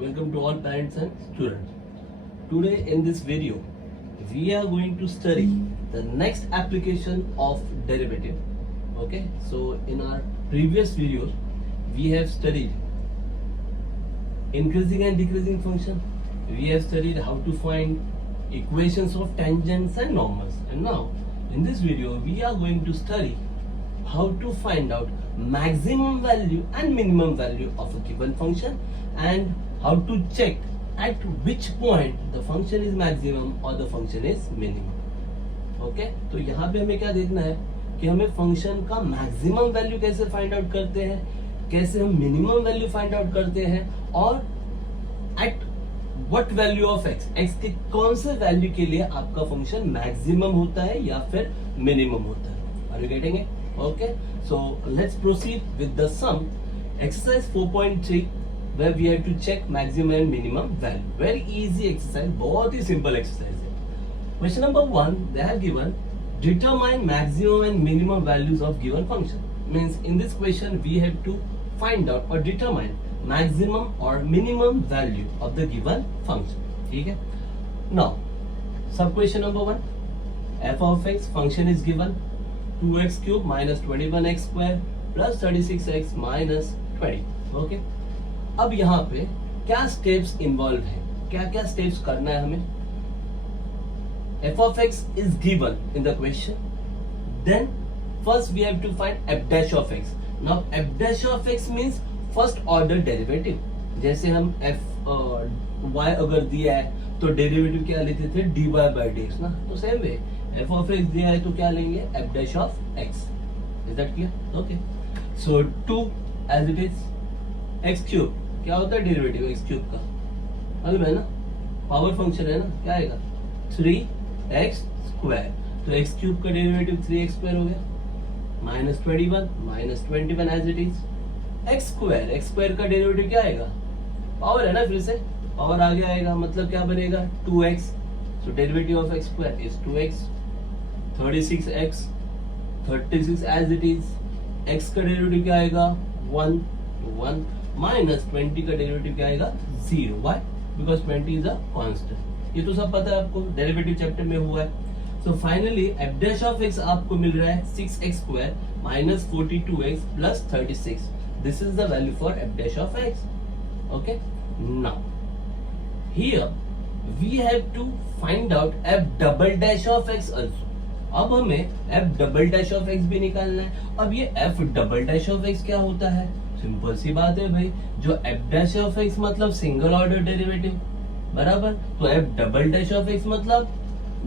Welcome to all parents and students. Today in this video, we are going to study the next application of derivative. Okay, so in our previous videos, we have studied increasing and decreasing function. We have studied how to find equations of tangents and normals. And now, in this video, we are going to study how to find out maximum value and minimum value of a given function and how to check at which point the function is maximum or the function is minimum. Okay तो यहाँ पे हमें क्या देखना है कि हमें function का मैक्सिमम वैल्यू कैसे फाइंड आउट करते हैं, कैसे हम मिनिमम वैल्यू फाइंड आउट करते हैं और at what value of x, x के कौन से वैल्यू के लिए आपका फंक्शन मैक्सिमम होता है या फिर मिनिमम होता है. Are you getting it? Okay, so let's proceed with the sum. Exercise 4.3 where we have to check maximum and minimum value. Very easy exercise, बहुत ही simple exercise है. Question number 1, they have given determine maximum and minimum values of given function. Means in this question we have to find out or determine maximum or minimum value of the given function. ठीक है? Now, sub question number 1, f of x function is given 2x cube minus 21x square plus 36x minus 20. Okay अब यहाँ पे क्या steps involve है, क्या क्या steps करना है हमें. f of x is given in the question, then first we have to find f dash of x. Now f dash of x means first order derivative. जैसे हम y अगर दिया है तो डेरिवेटिव क्या लेते थे, dy by dx ना, तो same way f of x दिया है तो क्या लेंगे, f dash of x. Is that clear? Okay. So 2 as it is, x cube क्या होता है डेरिवेटिव x cube का, मालूम है ना, पावर फंक्शन है ना, क्या आएगा 3x स्क्वायर. तो x cube का डेरिवेटिव 3x स्क्वायर हो गया minus 21 as it is. x square का डेरिवेटिव क्या आएगा, पावर है ना, फिर से पावर आगे आएगा, मतलब क्या बनेगा 2x. So derivative of x square is 2x. 36 as it is. x का डेरिवेटिव क्या आएगा 1 माइनस 20 का डेरिवेटिव क्या आएगा 0. Why? Because 20 is a constant. ये तो सब पता है आपको, डेरिवेटिव चैप्टर में हुआ है. So finally f dash of x आपको मिल रहा है 6x square minus 42x plus 36. This is the value for f dash of x. Okay. Now here we have to find out f double dash of x also. अब हमें f double dash of x भी निकालना है. अब ये f double dash of x क्या होता है, सिंपल सी बात है भाई, जो f dash of x मतलब सिंगल ऑर्डर डेरिवेटिव बराबर, तो f double dash of x मतलब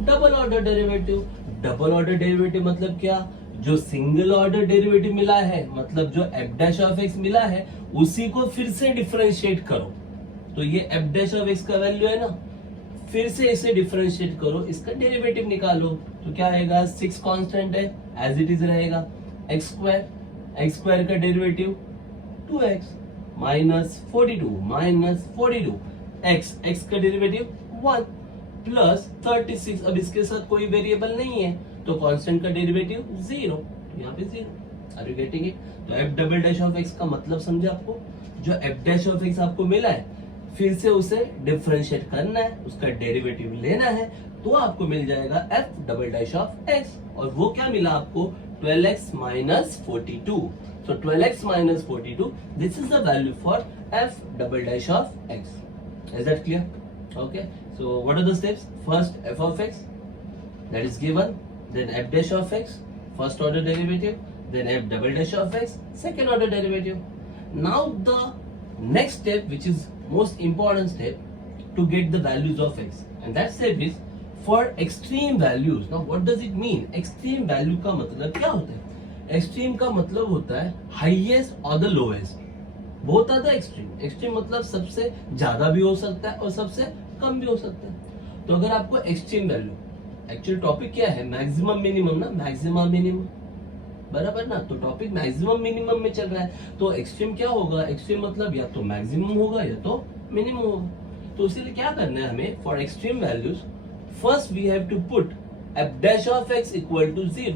double order derivative. Double order derivative मतलब क्या, जो सिंगल ऑर्डर डेरिवेटिव मिला है मतलब जो f dash of x मिला है उसी को फिर से डिफरेंशिएट करो. तो ये f dash of x का वैल्यू है ना, फिर से इसे डिफरेंशिएट करो, इसका डेरिवेटिव निकालो. तो क्या आएगा, 6 कांस्टेंट है एज इट इज रहेगा. x स्क्वायर का डेरिवेटिव 2x माइनस 42 x का डेरिवेटिव 1 प्लस 36. अब इसके साथ कोई वेरिएबल नहीं है तो कांस्टेंट का डेरिवेटिव 0, यहाँ पे 0. Are you getting it? तो f double dash of x का मतलब समझे आपको, जो f डैश ऑफ x आपको मिला है फिर से उसे डिफरेंशिएट करना है, उसका डेरिवेटिव लेना है, तो आपको मिल जाएगा f double dash of x. और वो क्या मिला आपको, 12x minus 42. So 12x minus 42, this is the value for f double dash of x. Is that clear? Okay. So what are the steps? First f of x that is given, then f dash of x, first order derivative, then f double dash of x, second order derivative. Now the next step, which is most important step to get the values of x, and that step is for extreme values. Now what does it mean? Extreme value का मतलब क्या होता है? Extreme का मतलब होता है highest और द लोएस्ट. बहुत ज्यादा एक्सट्रीम मतलब सबसे ज्यादा भी हो सकता है और सबसे कम भी हो सकता है. तो अगर आपको एक्सट्रीम वैल्यू, एक्चुअल टॉपिक क्या है, मैक्सिमम मिनिमम ना, मैक्सिमम मिनिमम बराबर ना, तो टॉपिक मैक्सिमम मिनिमम में चल रहा है. तो एक्सट्रीम क्या होगा, एक्सट्रीम मतलब या तो मैक्सिमम होगा या तो मिनिमम होगा. तो इसीलिए क्या करना है हमें, for extreme values first we have to put f dash of x equal to 0.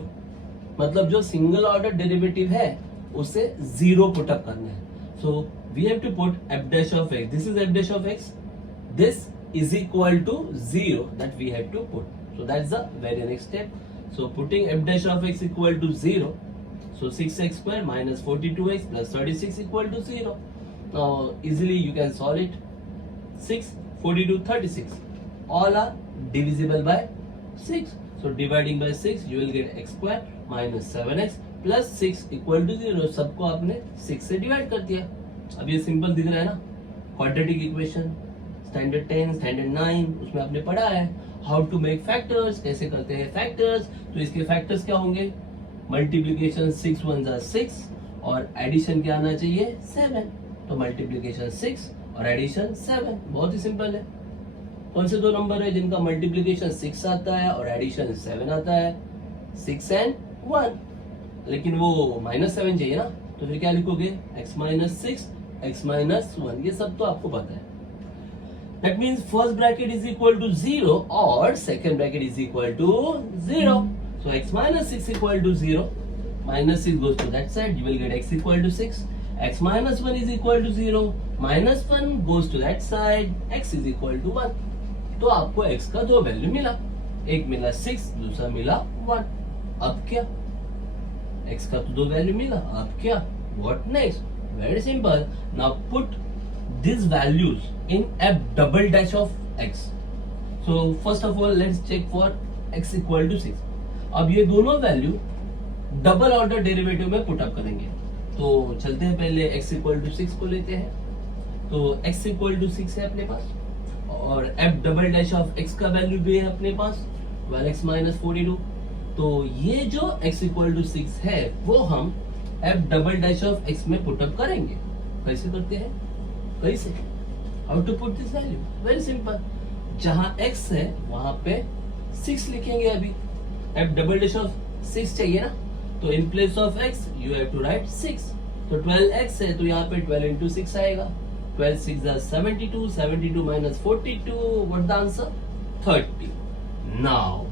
मतलब जो सिंगल ऑर्डर डेरिवेटिव है उसे 0 पुटअप करना है. सो we have to put f dash of x. This is f dash of x. This is equal to 0 that we have to put. So that's the very next step. So putting f dash of x equal to 0. So 6x square minus 42x plus 36 equal to 0. Now easily you can solve it. 6, 42, 36. All are divisible by 6. So dividing by 6 you will get x square minus 7x plus 6 equal to 0. सबको आपने 6 से divide कर दिया. अब ये simple दिख रहा है ना. क्वाड्रेटिक इक्वेशन स्टैंडर्ड 10, स्टैंडर्ड 9 उसमें आपने पढ़ा है. हाउ टू मेक फैक्टर्स, कैसे करते हैं फैक्टर्स. तो इसके फैक्टर्स क्या होंगे? मल्टीप्लीकेशन 6 1 6 और एडिशन क्या आना चाहिए 7. तो मल्टीप्लीकेशन 6 और एडिशन 7. बहुत ही सिंपल है. कौन से दो नंबर है जिनका मल्टीप्लीकेशन 6 आता है और एडिशन 7 आता है? 6 and 1. लेकिन वो -7 चाहिए ना. तो फिर क्या लिखोगे? x minus 6 x minus 1. ये सब तो आपको पता है. That means first bracket is equal to 0 or second bracket is equal to 0. So x minus 6 equal to 0. Minus 6 goes to that side. You will get x equal to 6. X minus 1 is equal to 0. Minus 1 goes to that side. X is equal to 1. तो आपको x का दो value मिला. एक मिला 6, दूसरा मिला 1. अब क्या? x का तो दो वैल्यू मिला. अब क्या? What next? Very simple. Now put these values in f double dash of x. So first of all let's check for x equal to 6. अब ये दोनों वैल्यू डबल ऑर्डर डेरिवेटिव में पुट अप करेंगे. तो चलते हैं पहले x इक्वल टू 6 को लेते हैं. तो x इक्वल टू 6 है अपने पास और f double dash of x का वैल्यू भी है अपने पास 12x माइनस 42. तो ये जो x इक्वल टू 6 है वो हम f double dash of x में पुट अप करेंगे. कैसे करते हैं? कैसे? How to put this value? Very simple. जहां x है वहां पे 6 लिखेंगे. अभी f डबल डैश ऑफ 6 चाहिए ना. तो in place of x you have to write 6. तो 12x है तो यहाँ पे 12 into 6 आएगा. 12 6 is 72. 72 minus 42. What the answer? 30. Now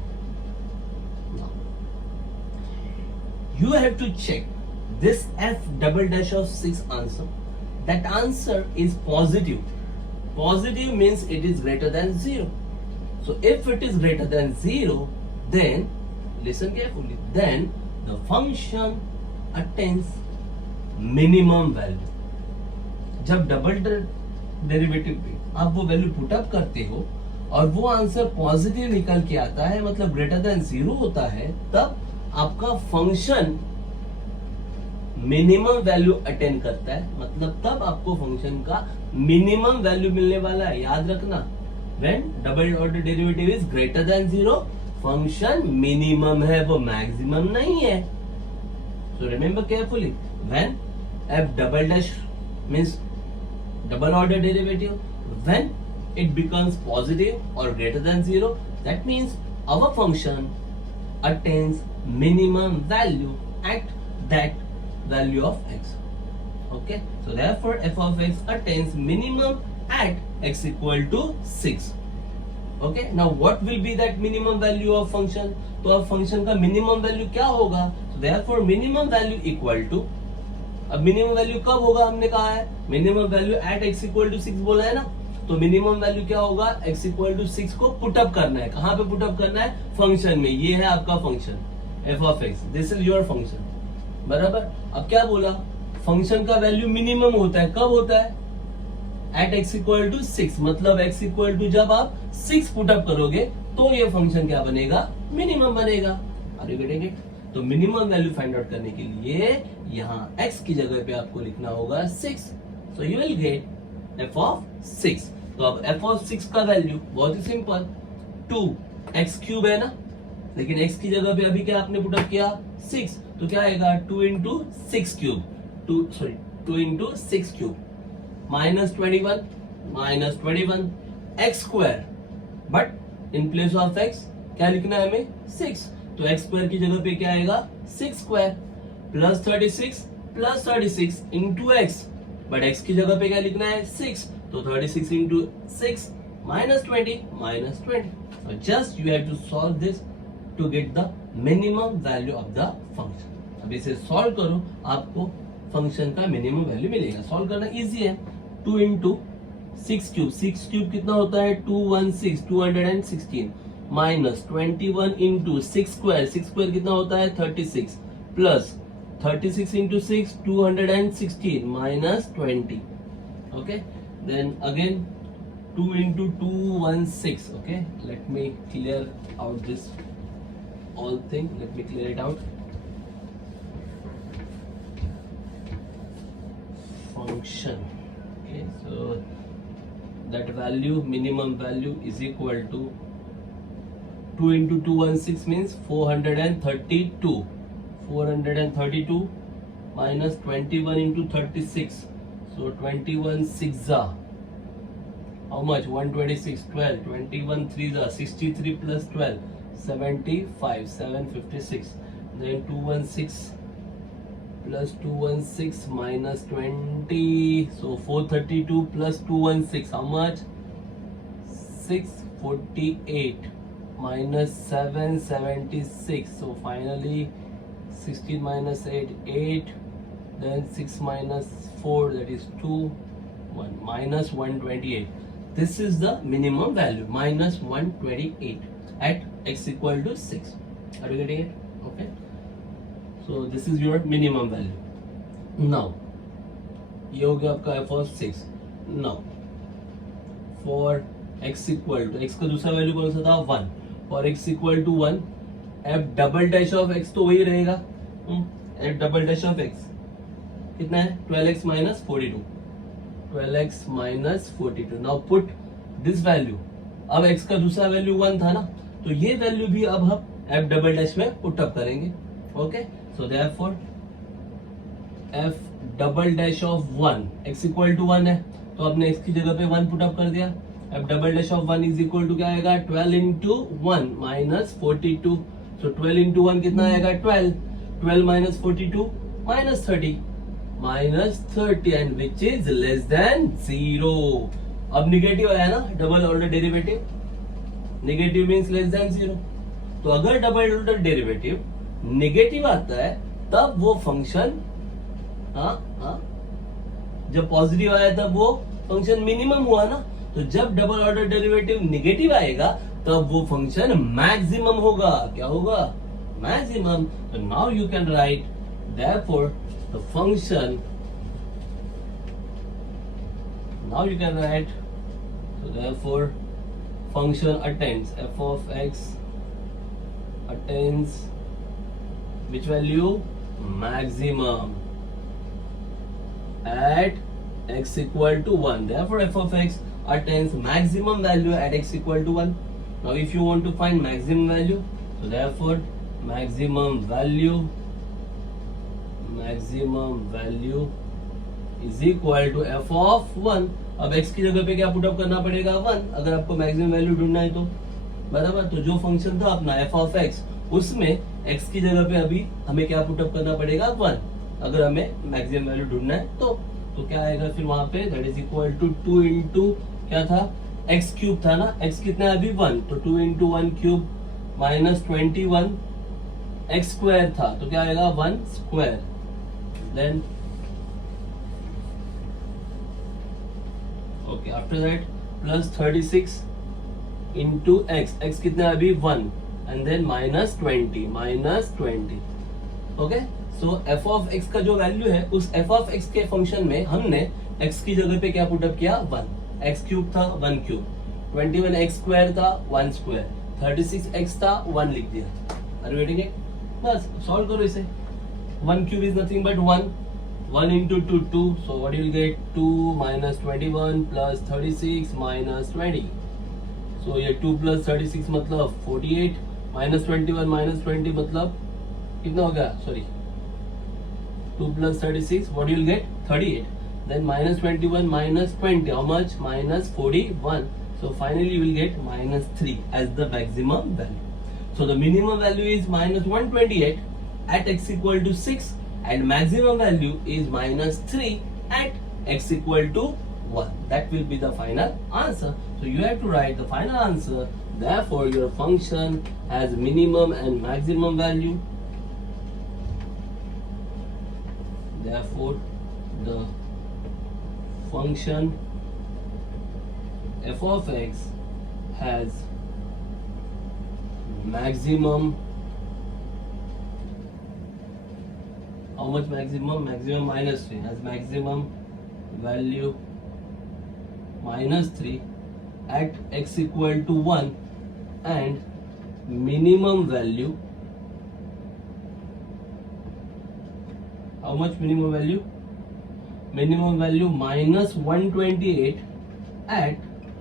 you have to check this f double dash of 6 answer. That answer is positive. Positive means it is greater than 0. So if it is greater than 0, then listen carefully. Then the function attains minimum value. जब double derivative पे आप वो value put up करते हो और वो answer positive निकल के आता है, मतलब ग्रेटर देन 0 होता है, तब आपका फंक्शन मिनिमम वैल्यू अटेन करता है. मतलब तब आपको फंक्शन का मिनिमम वैल्यू मिलने वाला है. याद रखना, when double order derivative is greater than 0, function minimum है, वो मैक्सिमम नहीं है. So remember carefully, when f double dash means double order derivative, when it becomes positive or greater than 0, that means our function attains minimum value at that value of x. Okay, so therefore f of x attains minimum at x equal to 6. Okay, now what will be that minimum value of function? तो अब function का minimum value क्या होगा? So therefore minimum value equal to, अब minimum value कब होगा हमने कहा है? Minimum value at x equal to 6 बोला है ना. तो मिनिमम वैल्यू क्या होगा? x इक्वल टू 6 को पुट अप करना है. कहां पे पुट अप करना है? फंक्शन में. ये है आपका function f of x. This is your function. बराबर. अब क्या बोला? फंक्शन का वैल्यू मिनिमम होता है. कब होता है? At x equal to 6. मतलब x इक्वल टू जब आप 6 पुट अप करोगे तो ये फंक्शन क्या बनेगा? मिनिमम बनेगा. Are you getting it? तो मिनिमम वैल्यू फाइंड आउट करने के लिए यहाँ x की जगह पे आपको लिखना होगा 6. So you will get f of 6. तो अब f ऑफ 6 का वैल्यू बहुत ही सिंपल, 2x क्यूब है ना. लेकिन x की जगह पे अभी क्या आपने पुट अप किया? 6. तो क्या आएगा? 2 into 6 cube. 2 into 6 cube minus 21 x square. But in place of x क्या लिखना है हमें? 6. तो x स्क्वायर की जगह पे क्या आएगा? 6 square plus 36 into x. But x की जगह पे क्या लिखना है? 6. तो 36 into 6 minus 20. So just you have to solve this to get the minimum value of the function. अब इसे सॉल्व करो, आपको फंक्शन का मिनिमम वैल्यू मिलेगा। सॉल्व करना इजी है। 2 इंटू 6 क्यूब, 6 क्यूब कितना होता है 216, 216 माइनस 21 इंटू 6 स्क्वायर, 6 स्क्वायर कितना होता है 36 plus 36 into 6 216 minus 20। Okay, then again 2 into 216. Okay, let me clear out this all thing. Let me clear it out. Function. Okay, so that value, minimum value, is equal to 2 into 216 means 432. 432 minus 21 into 36. So 21 6 how much 126, 12, 21 3s are 63 plus 12 75, 756. Then 216 plus 216 minus 20, so 432 plus 216 how much 648 minus 776. So finally 16 minus 8 8, then 6 minus 4 that is 2, 1 minus 128. This is the minimum value, minus 128 at x equal to 6. Are you getting it? Okay. So this is your minimum value. Now, ये हो गया आपका f of 6. Now, for x equal to, x का दूसरा value कौन सा था 1. For x equal to 1, f double dash of x तो वही रहेगा. f double dash of x कितना है 12x minus 42. 12x minus 42. Now put this value. अब x का दूसरा वैल्यू 1 था ना, तो ये वैल्यू भी अब हम f डबल डैश में पुट अप करेंगे. Okay, so therefore f double dash of 1 x equal to 1 है, तो आपने x की जगह पे 1 पुट अप कर दिया. f double dash of 1 is equal to क्या आएगा 12 इंटू 1 माइनस 42. सो 12 इंटू 1 कितना आएगा 12. 12 minus 42 minus 30. Minus 30 and which is less than 0. अब निगेटिव आया ना, double order derivative. Negative means less than 0. तो अगर डबल ऑर्डर डेरिवेटिव निगेटिव आता है तब वो फंक्शन, जब पॉजिटिव आया तब वो फंक्शन मिनिमम हुआ ना. तो जब डबल ऑर्डर डेरिवेटिव निगेटिव आएगा तब वो फंक्शन मैक्सिमम होगा. क्या होगा मैक्सिमम. तो now you can right therefore the function, now you can write, so therefore function attains, f of x attains which value maximum at x equal to 1. Therefore f of x attains maximum value at x equal to 1. Now if you want to find maximum value, so therefore maximum value is equal to f of 1. अब x की जगह पे क्या put up करना पड़ेगा 1, अगर आपको maximum value ढूंढना है तो बराबर. तो जो फंक्शन था अपना f of x, उसमें x की जगह पे अभी हमें क्या पुट अप करना पड़ेगा 1, अगर हमें मैक्सिमम वैल्यू ढूंढना है तो क्या आएगा फिर वहां पे that is equal to 2 into क्या था x क्यूब था ना, x कितना है अभी 1, तो 2 into 1 cube minus 21 x square था, तो क्या आएगा 1 square. Then okay, after that plus 36 into x कितना अभी 1 and then minus 20. Okay, so f of x का जो वैल्यू है उस f of x के फंक्शन में हमने x की जगह पे क्या पुट अप किया 1. x क्यूब था 1 क्यूब, 21 x स्क्वायर था 1 स्क्वायर, 36 x था 1 लिख दिया. Are you getting it? बस सॉल्व करो इसे. 1 cube is nothing but 1. 1 into 2, 2. So what you will get 2 minus 21 plus 36 minus 20. So ये 2 plus 36 मतलब 48 minus 21 minus 20 मतलब कितना हो गया sorry 2 plus 36 what you will get 38. Then minus 21 minus 20 how much minus 41. So finally you will get minus 3 as the maximum value. So the minimum value is minus 128 at x equal to 6 and maximum value is minus 3 at x equal to 1. That will be the final answer. So you have to write the final answer. Therefore your function has minimum and maximum value. therefore the function f of x has maximum, how much maximum minus 3, has maximum value minus 3 at x equal to 1 and minimum value, how much minimum value minus 128 at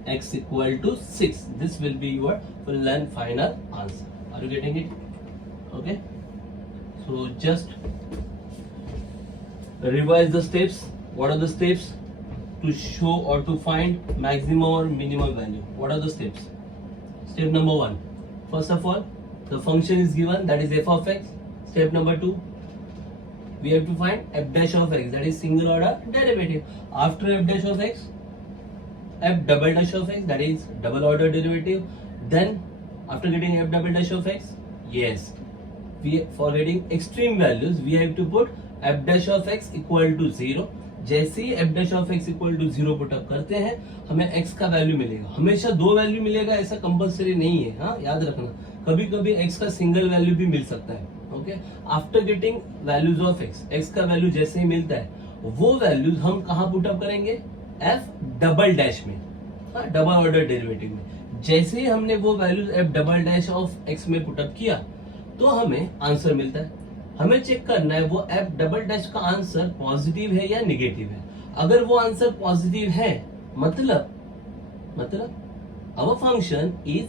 x equal to 6. This will be your full and final answer. Are you getting it? Okay, so just revise the steps. What are the steps to show or to find maximum or minimum value? What are the steps? Step number 1, first of all, the function is given, that is f of x. Step number 2, we have to find f dash of x, that is single order derivative. After f dash of x, f double dash of x, that is double order derivative. Then after getting f double dash of x, yes, we for getting extreme values we have to put f dash of x equal to 0. जैसे ही f dash of x equal to 0 put up करते हैं हमें x का value मिलेगा. हमेशा 2 value मिलेगा ऐसा compulsory नहीं है, हाँ याद रखना. कभी कभी x का सिंगल वैल्यू भी मिल सकता है. Okay, after getting values of x का वैल्यू जैसे ही मिलता है वो वैल्यूज हम कहाँ पुटअप करेंगे? f डबल डैश में, हाँ डबल ऑर्डर डेरिवेटिव में. जैसे ही हमने वो values f double dash of x में पुटअप किया तो हमें आंसर मिलता है. हमें चेक करना है वो f डबल डैश का आंसर पॉजिटिव है या नेगेटिव है. अगर वो आंसर पॉजिटिव है मतलब our function is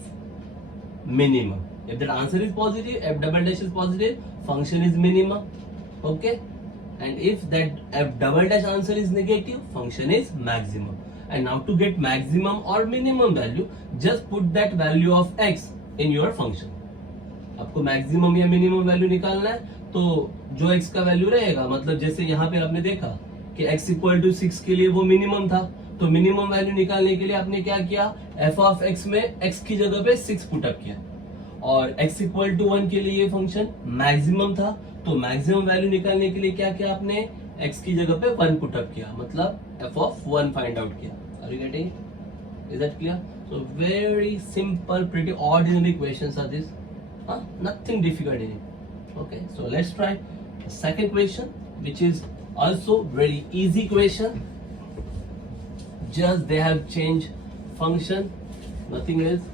minimum. If that answer is positive, f double dash is positive, function is minimum. Okay, and if that f double dash answer is negative, function is maximum. And now to get maximum or minimum value, just put that value of x in your function. आपको maximum या minimum value निकालना है तो जो x का value रहेगा, मतलब जैसे यहाँ पे आपने देखा कि x इक्वल टू 6 के लिए वो मिनिमम था, तो मिनिमम वैल्यू निकालने के लिए आपने क्या किया? f ऑफ x में x की जगह पे 6 पुटअप किया. और x इक्वल टू 1 के लिए ये फंक्शन मैक्सिमम था, तो मैक्सिमम वैल्यू निकालने के लिए क्या किया आपने? x की जगह पे 1 पुटअप किया, मतलब f ऑफ 1 फाइंड आउट किया. Are you getting? Is that clear? So very simple, pretty ordinary questions are this. Nothing difficult in it. Okay, so let's try the second question, which is also very easy question. Just they have changed function, nothing else.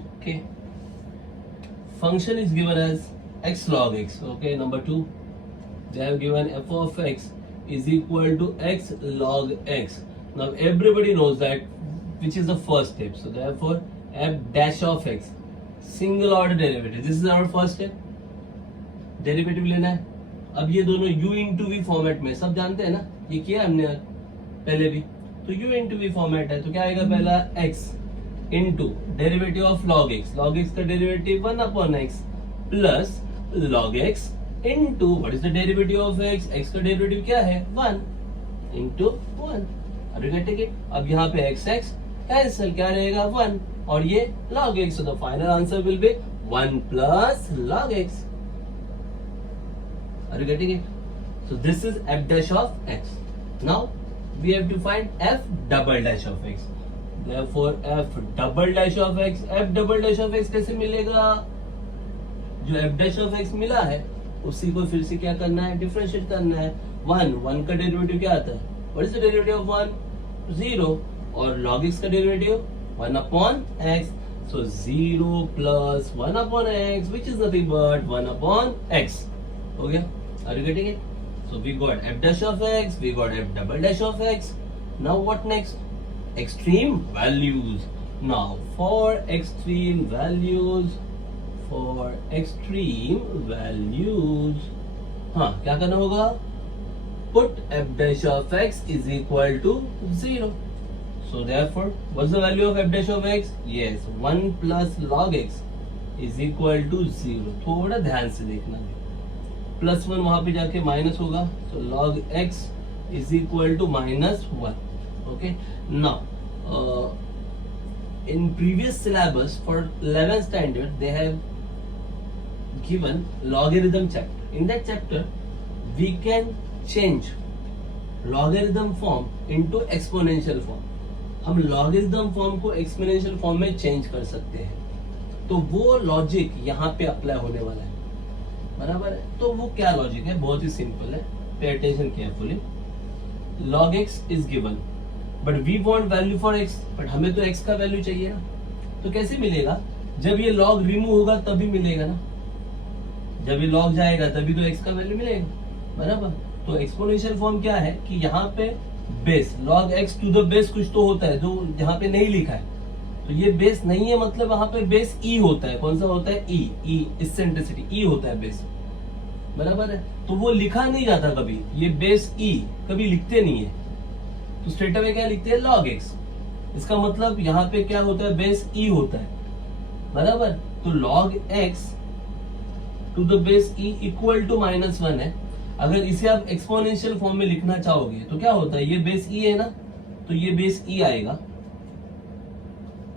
Okay, function is given as x log x. Okay, number 2, they have given f of x is equal to x log x. Now everybody knows that which is the first step, so therefore f dash of x, single order derivative. This is our first step. Derivative लेना है. अब ये दोनों u into v format में, सब जानते हैं ना, ये किया हमने पहले भी, तो u into v फॉर्मेट है तो क्या आएगा? पहला x into derivative of log x. log x का derivative 1 upon x plus log x into what is the derivative of x? x का डेरिवेटिव क्या है? 1 into 1. Are you getting it? अब यहाँ पे x कैंसिल, क्या रहेगा? 1 और ये log x. So the final answer will be 1 plus log x. Are you getting it? So this is f dash of x. Now we have to find f double dash of x. Therefore f double dash of x, f double dash of x कैसे मिलेगा? जो f dash of x मिला है उसी को फिर से क्या करना है? डिफरेंशिएट करना है. 1 का डेरिवेटिव क्या आता है? What is the derivative of 1? 0. और log x का derivative 1 upon x. So 0 plus 1 upon x, which is nothing but 1 upon x. हो गया? Are you getting it? So we got f dash of x, we got f double dash of x. Now what next? Extreme values. Now for extreme values, हाँ क्या करना होगा? Put f dash of x is equal to 0. So therefore, what's the value of f dash of x? Yes, 1 plus log x is equal to 0. थोड़ा ध्यान से देखना. +1 वहां पे जाके माइनस होगा, तो log x is equal to -1. Okay, now in previous syllabus for 11th standard they have given logarithm chapter. In that chapter we can change logarithm form into exponential form. हम logarithm form को exponential form में change कर सकते हैं, तो वो logic यहाँ पे अप्लाई होने वाला है, बराबर है। तो वो क्या लॉजिक है, बहुत ही सिंपल है, pay attention carefully. log x is given but we want value for x, but हमें तो x का वैल्यू चाहिए ना, तो कैसे मिलेगा, जब ये log रिमूव होगा तभी मिलेगा ना, जब ये log जाएगा तभी तो x का वैल्यू मिलेगा, बराबर। तो एक्सपोनेंशियल फॉर्म क्या है कि यहाँ पे base log x to the base कुछ तो होता है जो यहाँ पे नहीं लिखा है, तो ये बेस नहीं है, मतलब वहां पे बेस e होता है। कौन सा होता है, e इसेंट्रिसिटी e होता है बेस, बराबर है। तो वो लिखा नहीं जाता कभी, ये बेस e कभी लिखते नहीं है, तो स्ट्रेट अवे क्या लिखते हैं, log x। इसका मतलब यहाँ पे क्या होता है, बेस e होता है, बराबर। तो log x to the base e equal to -1 है। अगर इसे आप एक्सपोनेंशियल फॉर्म में लिखना चाहोगे तो क्या होता है, ये बेस e है ना, तो ये बेस e आएगा।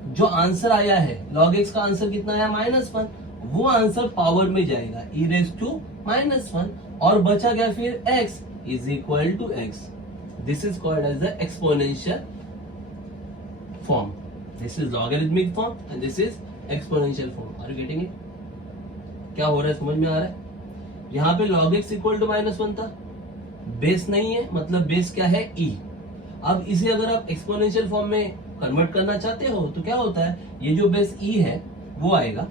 जो आंसर आया है log x का आंसर कितना आया, -1, वो आंसर पावर में जाएगा e रेज टू -1, और बचा क्या फिर x is equal to x। This is called as the exponential form, this is logarithmic form and this is exponential form. Are you getting it, क्या हो रहा है, समझ में आ रहा है। यहाँ पे log x इक्वल टू -1 था, बेस नहीं है, मतलब बेस क्या है, e। अब इसे अगर आप एक्सपोनेंशियल फॉर्म में कन्वर्ट करना चाहते हो तो क्या होता है, ये जो बेस e है वो आएगा,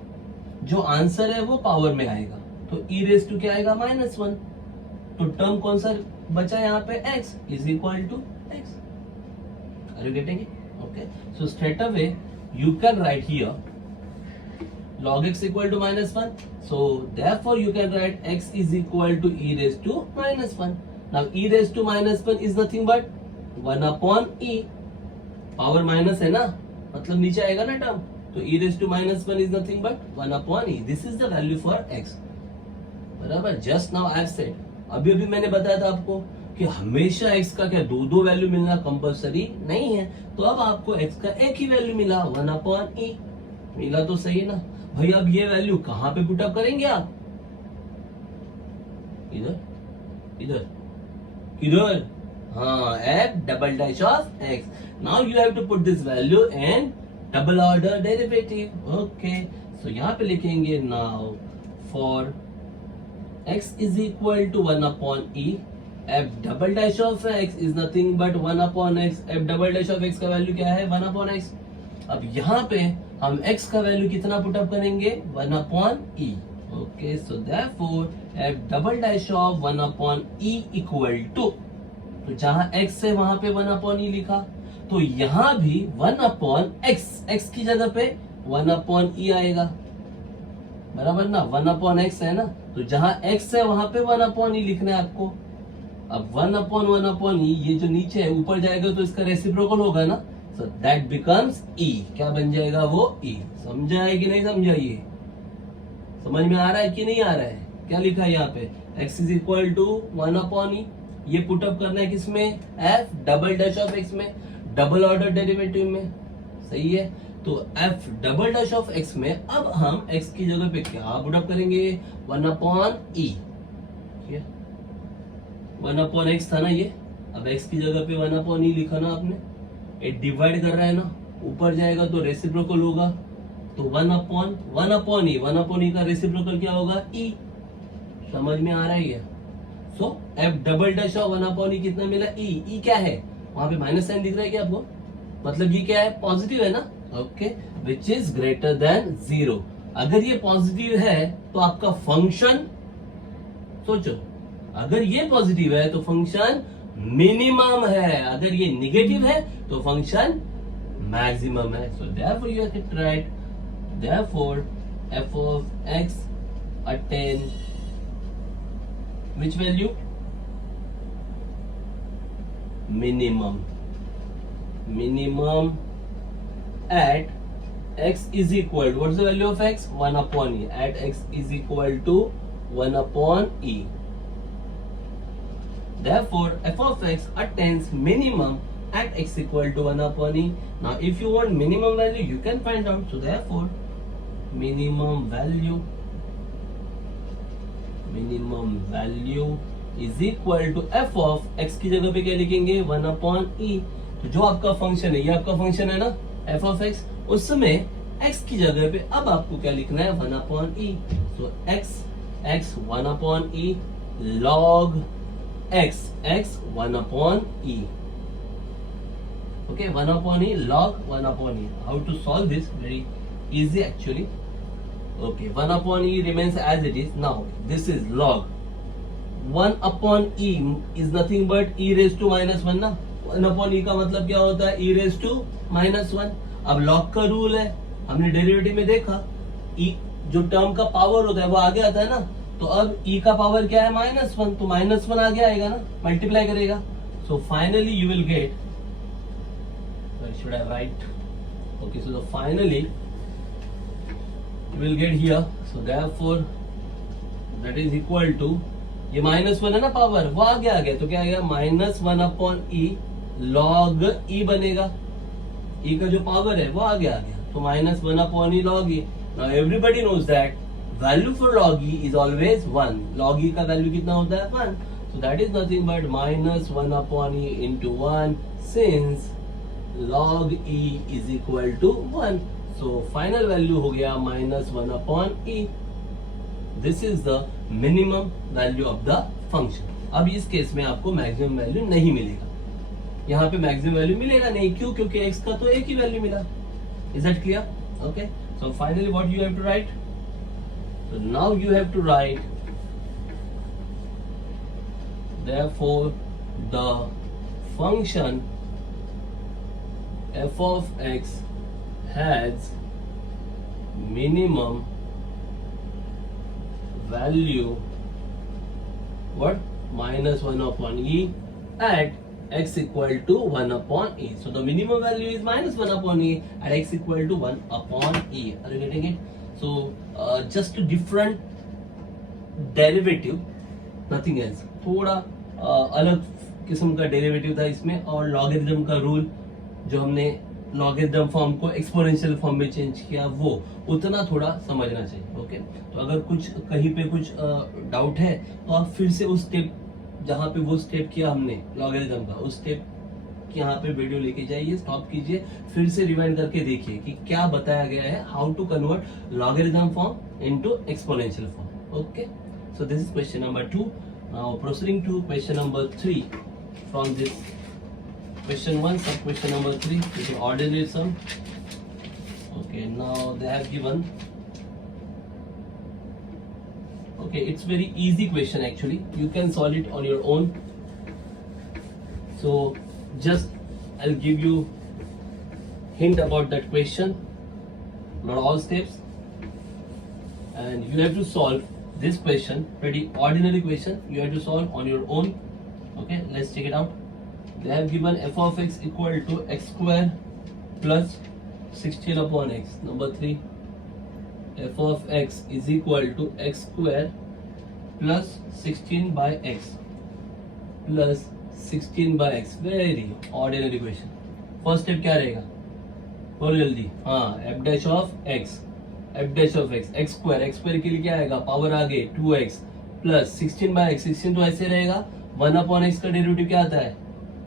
जो आंसर है वो पावर में आएगा, तो e रेज टू क्या आएगा, -1। तो टर्म कौन सा बचा यहाँ पे, x is equal to x। Are you getting it, okay. So straight away you can write here log x equal to -1, so therefore you can write x is equal to e raised to -1. Now e raised to -1 is nothing but 1 upon e, power minus है ना, मतलब नीचे आएगा ना term, तो e raised to -1 is nothing but 1 upon e. This is the value for x, बराबर। Just now I have said, अभी अभी मैंने बताया था आपको कि हमेशा x का क्या दो वैल्यू मिलना कंपल्सरी नहीं है, तो अब आपको x का एक ही वैल्यू मिला, 1 upon e मिला, तो सही ना भाई। अब ये वैल्यू कहां पे पुट अप करेंगे आप, इधर इधर इधर, हाँ, f double dash of x। Now you have to put this value in double order derivative, okay. So यहाँ पे लिखेंगे now for x is equal to 1 upon e, f double dash of x is nothing but 1 upon x। f double dash of x का value क्या है, 1 upon x। अब यहाँ पे हम x का वैल्यू कितना पुटअप करेंगे, 1 upon e, okay. So therefore f double dash of 1 upon e equal to, तो जहां x है वहां पे 1 अपॉन e लिखा, तो यहाँ भी 1 अपॉन x की जगह पे 1 अपॉन e आएगा, बराबर ना। 1 अपॉन x है ना, तो जहां x है वहां पे 1 अपॉन e लिखना है आपको। अब 1 अपॉन e, ये जो नीचे है ऊपर जाएगा तो इसका रेसिप्रोकल होगा ना, so that becomes e। क्या बन जाएगा वो e। समझा है कि नहीं समझा, ये समझ में आ रहा है कि नहीं आ रहा है, क्या लिखा है यहाँ पे, x is equal to 1 upon e, ये पुटअप करना है किसमें, f double dash of x में, डबल ऑर्डर डेरिवेटिव में, सही है। तो f double dash of x में अब हम x की जगह पे क्या पुटअप करेंगे, 1 अपॉन e, 1 अपॉन x था ना ये, अब x की जगह पे 1 अपॉन e लिखा ना आपने, ये डिवाइड कर रहा है ना, ऊपर जाएगा तो रेसिप्रोकल होगा, तो 1 अपॉन e का रेसिप्रोकल क्या होगा, e। समझ में आ रहा है। सो f double dash of 1 upon e कितना मिला, e क्या है, वहां पे माइनस साइन दिख रहा है क्या आपको, मतलब ये क्या है, पॉजिटिव है ना, okay, which is greater than 0। अगर ये पॉजिटिव है तो आपका फंक्शन, सोचो, अगर ये पॉजिटिव है तो फंक्शन मिनिमम है, अगर ये निगेटिव है तो फंक्शन मैक्सिमम है। So therefore you have to write, therefore f of x attain which value, minimum at x is equal to, what's the value of x, 1 upon e, at x is equal to 1 upon e। Therefore, f of x attains minimum at x equal to 1 upon e. Now, if you want minimum value, you can find out. So, therefore, minimum value is equal to f of x की जगह पे क्या लिखेंगे 1 upon e. तो जो आपका function है, ये आपका फंक्शन है ना f of x, उस समय x की जगह पे अब आपको क्या लिखना है 1 upon e. So x 1 upon e log x 1 upon e. Okay, 1 upon e log 1 upon e. How to solve this? Very easy actually. Okay, 1 upon e remains as it is. Now this is log 1 upon e is nothing but e raised to minus 1 ना. 1 upon e का मतलब क्या होता है e raised to minus 1. अब log का rule है, हमने डेरिवेटिव में देखा e जो टर्म का पावर होता है वो आगे आता है ना. तो अब e का पावर क्या है -1, तो -1 आगे आएगा ना, मल्टीप्लाई करेगा. सो finally you will gate, should I write? Okay, so finally you will get here. So therefore that is equal to, ये -1 है ना पावर, वो आगे आ गया तो क्या आएगा -1 upon e log e बनेगा. e का जो पावर है वो आगे आ गया तो -1 upon e log e. Now everybody knows that value for log e is always 1. log e का वैल्यू कितना होता है 1. So that is nothing but -1 upon e into 1 since log e is equal to 1. So final value हो गया -1 upon e. This is the minimum value of the function. अब इस case में आपको मैक्सिमम वैल्यू नहीं मिलेगा. यहाँ पे मैक्सिमम वैल्यू मिलेगा नहीं, क्यों? क्योंकि x का तो एक ही वैल्यू मिला. Is that clear? Okay. So finally what you have to write? So now you have to write, therefore the function f of x has minimum value what -1 upon e at x equal to 1 upon e. So the minimum value is -1 upon e at x equal to 1 upon e. Are you getting it? So just a different derivative, nothing else. थोड़ा अलग किस्म का derivative था इसमें, और logarithm का rule जो हमने लॉगरिथम फॉर्म को एक्सपोनेंशियल फॉर्म में चेंज किया, वो उतना थोड़ा समझना चाहिए. ओके, तो अगर कुछ कहीं पे कुछ डाउट है तो आप फिर से उस स्टेप, जहाँ पे वो स्टेप किया हमने लॉगरिथम का, उस स्टेप यहाँ पे वीडियो लेके जाइए, स्टॉप कीजिए, फिर से रिवाइंड करके देखिए कि क्या बताया गया है, how to convert logarithm form into exponential form. Okay, so this is question number 2. Now proceeding to question number 3 from this question 1, sub question number 3, this is ordinary sum. Okay, now they have given, okay, it's very easy question actually, you can solve it on your own. So just I'll give you hint about that question, not all steps, and you have to solve this question, pretty ordinary question, you have to solve on your own. Okay, let's check it out. They have given f of x equal to x square plus 16 upon x. Number 3, f of x is equal to x square plus 16 by x plus 16 by x. Very ordinary question. First step क्या रहेगा, बोलो जल्दी. हाँ, f dash of x x square के लिए क्या आएगा, power आगे 2x plus 16 by x. 16 तो ऐसे रहेगा, 1 upon x का डेरिवेटिव क्या आता है,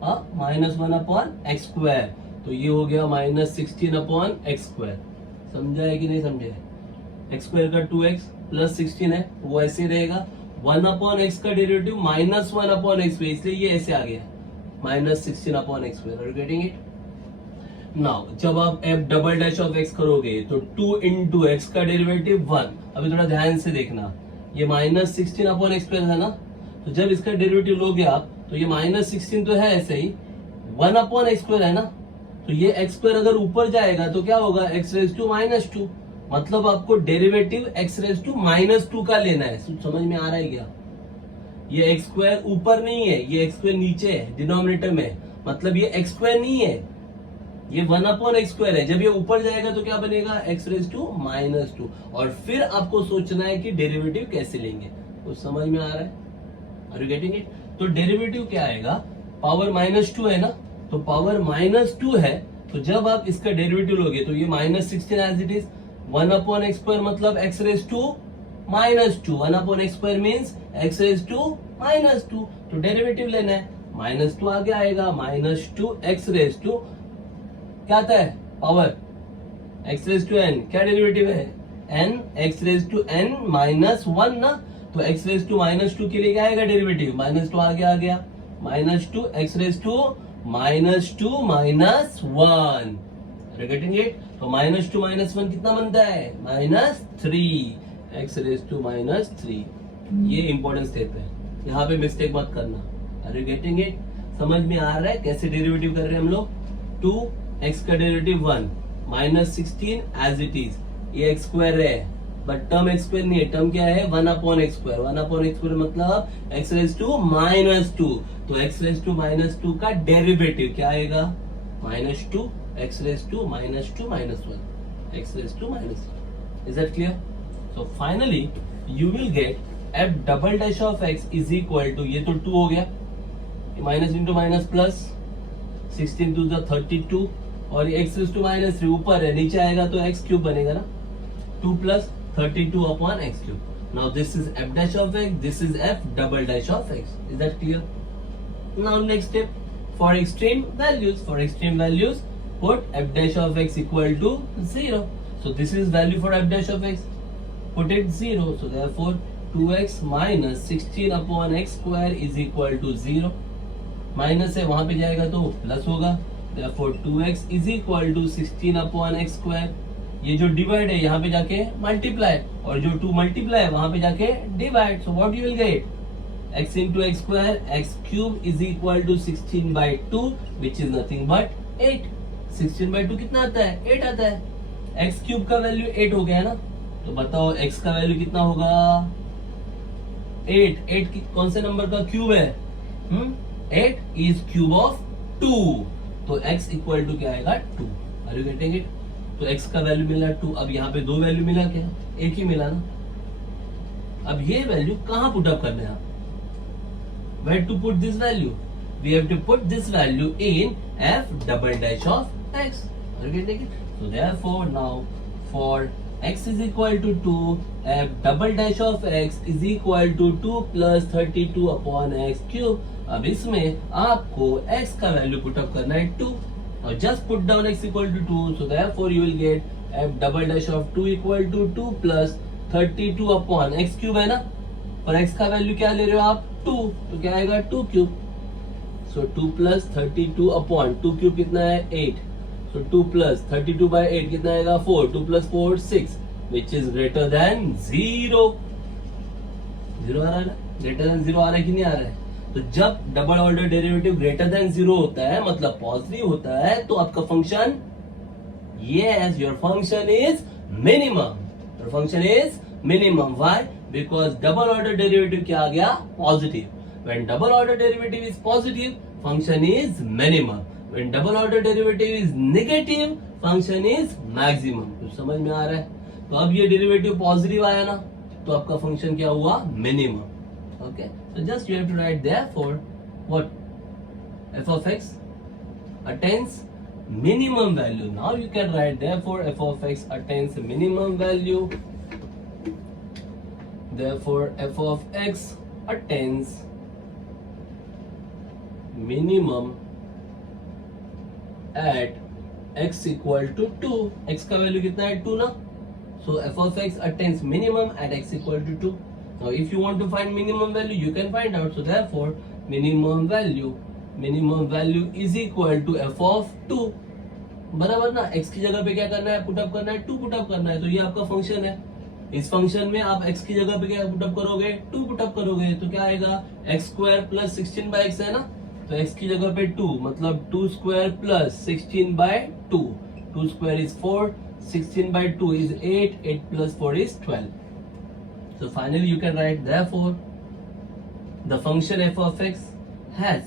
-1 अपॉन एक्स स्क्वायर. तो ये हो गया -16 अपॉन एक्स स्क्वायर. समझा है कि नहीं समझे? एक्स स्क्वायर का 2x प्लस 16 है, वो ऐसे रहेगा. 1 अपॉन एक्स का डेरिवेटिव -1 अपॉन एक्स पे, इसलिए ये ऐसे आ गया -16 upon x square. Are you getting it? Now जब आप f double dash of x करोगे तो 2 into x का डेरिवेटिव 1. अभी थोड़ा ध्यान से देखना, ये -16 अपॉन एक्स स्क्वायर है ना, तो जब इसका डेरिवेटिव लोगे आप तो ये -16 तो है ऐसे ही, 1 अपॉन एक्स स्क्वायर है ना, तो ये एक्स स्क्वायर अगर ऊपर जाएगा तो क्या होगा, x रेज टू -2. मतलब आपको डेरिवेटिव x रेज टू -2 का लेना है. समझ में आ रहा है क्या? ये एक्स स्क्वायर ऊपर नहीं है, ये एक्स स्क्वायर नीचे है डिनोमिनेटर में, मतलब ये एक्स स्क्वायर नहीं है, ये 1 अपॉन एक्स स्क्वायर है. जब ये ऊपर जाएगा तो क्या बनेगा, x रेज टू -2. और फिर आपको सोचना है कि डेरिवेटिव कैसे लेंगे. कुछ समझ में आ रहा है? Are you getting it? तो डेरिवेटिव क्या आएगा, पावर -2 है ना, तो पावर -2 है, तो जब आप इसका डेरिवेटिव लोगे तो ये -16 एज इट इज, 1/x² मतलब x raise to -2, 1/x² means x raise to -2, तो डेरिवेटिव लेना है, -2 आगे आएगा, -2 x रेज टू क्या आता है power x raise to n, क्या डेरिवेटिव है n, x raise to n -1 ना, तो x रेज टू -2 के लिए क्या आएगा डेरिवेटिव, -2 आगे आ गया, -2 x raise to -2 -1, getting it, तो -2 -1 कितना बनता है, -3, x रेज टू -3, ये इंपॉर्टेंट स्टेप है, यहाँ पे मिस्टेक मत करना, आर यू गेटिंग इट, समझ में आ रहा है कैसे डेरिवेटिव कर रहे हैं हम लोग, 2x का डेरिवेटिव 1, -16 एज इट इज, ये x स्क्वायर है, बट टर्म x स्क्वायर नहीं है, टर्म क्या है 1/x², 1/x² मतलब x रेज टू -2, तो x रेज टू -2 का डेरिवेटिव क्या आएगा, -2 x raise to -2 -1, x raise to -1, is that clear, so finally you will get f double dash of x is equal to, ये तो 2 हो गया, minus into minus plus, 16 to the 32, और x raise to -3 ऊपर है, नीचे आएगा तो x क्यूब बनेगा ना, 2 plus 32 upon x cube, now this is f dash of x, this is f double dash of x, is that clear, now next step, for extreme values put f dash of x equal to 0, so this is value for f dash of x, put it 0, so therefore 2x minus 16 upon x square is equal to 0, minus है वहां पे जाएगा तो plus होगा, therefore 2x is equal to 16 upon x square, ये जो divide है यहाँ पे जाके मल्टीप्लाई, और जो 2 मल्टीप्लाई है वहां पे जाके divide, so what you will get, x into x square, x cube is equal to 16/2 which is nothing but 8, 16/2 कितना आता है, 8 आता है, x क्यूब का वैल्यू 8 हो गया ना, तो बताओ x का वैल्यू कितना होगा, 8 कौन से नंबर का क्यूब है, 8 इज क्यूब ऑफ 2, तो x इक्वल टू क्या आएगा 2, आर यू गेटिंग इट, तो x का वैल्यू मिला 2, अब यहाँ पे 2 वैल्यू मिला, क्या एक ही मिला ना, अब ये वैल्यू कहाँ पुट अप करना है आप, where to put this value, we have to put this value in f double dash of x, are you getting it, so therefore now for x is equal to 2, f double dash of x is equal to 2 plus 32 upon x cube, अब इसमें आपको x का value put up करना है 2, और just put down x equal to 2, so therefore you will get f double dash of 2 equal to 2 plus 32 upon x cube है ना, और x का वैल्यू क्या ले रहे हो आप 2, तो क्या आएगा 2 क्यूब, सो 2 प्लस 32 अपॉन 2 क्यूब कितना है 8, सो 2 प्लस 32/8 कितना आएगा 4, 2 plus 4 6 which is greater than 0, 0 आ रहा है ना, ग्रेटर देन 0 आ रहा है कि नहीं आ रहा है, तो जब double order derivative greater than 0 होता है मतलब पॉजिटिव होता है, तो आपका function, yes your function is minimum, your function is minimum, why, because double order derivative क्या आ गया positive, when double order derivative is positive function is minimum, when double order derivative is negative function is maximum, तो समझ में आ रहा है, तो अब ये डेरिवेटिव पॉजिटिव आया ना, तो आपका फंक्शन क्या हुआ minimum, okay, so just you have to write therefore what, f of x attains minimum value, now you can write therefore f of x attains minimum value, therefore f of x attains minimum at x equal to 2, x का value कितना है 2 ना, so f of x attains minimum at x equal to 2, now if you want to find minimum value you can find out, so therefore minimum value is equal to f of 2, बराबर ना, x की जगह पे क्या करना है put up करना है 2 पुट अप करना है, तो ये आपका फंक्शन है, इस फंक्शन में आप x की जगह पे क्या पुट अप करोगे 2 पुट अप करोगे, तो क्या आएगा x स्क्वायर प्लस 16/x है ना, तो x की जगह पे 2 मतलब 2 square plus 16/2, 2 square is 4, 16/2 is 8, 8 plus 4 is 12, so finally you can write therefore the function f of x has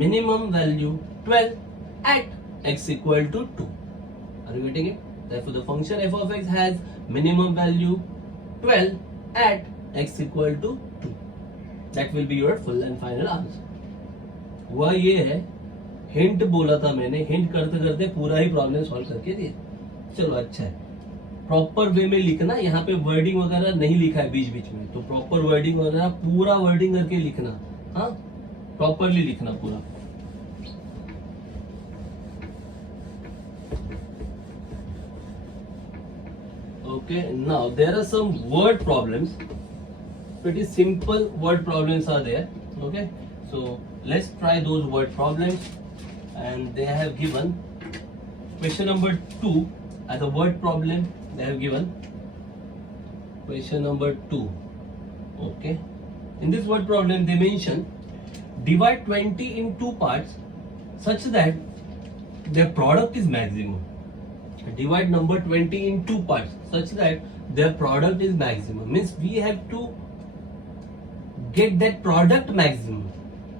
minimum value 12 at x equal to 2, are you getting it, therefore the function f of x has minimum value 12 at x equal to 2, that will be your full and final answer. हुआ ये है, hint बोला था मैंने, hint करते करते पूरा ही problem solve करके दिया। चलो अच्छा है, प्रॉपर वे में लिखना, यहाँ पे वर्डिंग वगैरह नहीं लिखा है बीच बीच में, तो प्रॉपर वर्डिंग वगैरह पूरा वर्डिंग करके लिखना, हाँ प्रॉपरली लिखना पूरा। Okay, now there are some word problems. Pretty simple word problems are there. Okay, so let's try those word problems. And they have given question number 2 as a word problem. They have given question number 2. Okay, in this word problem they mention divide 20 in 2 parts such that their product is maximum. Divide number 20 in 2 parts such that their product is maximum. Means we have to get that product maximum.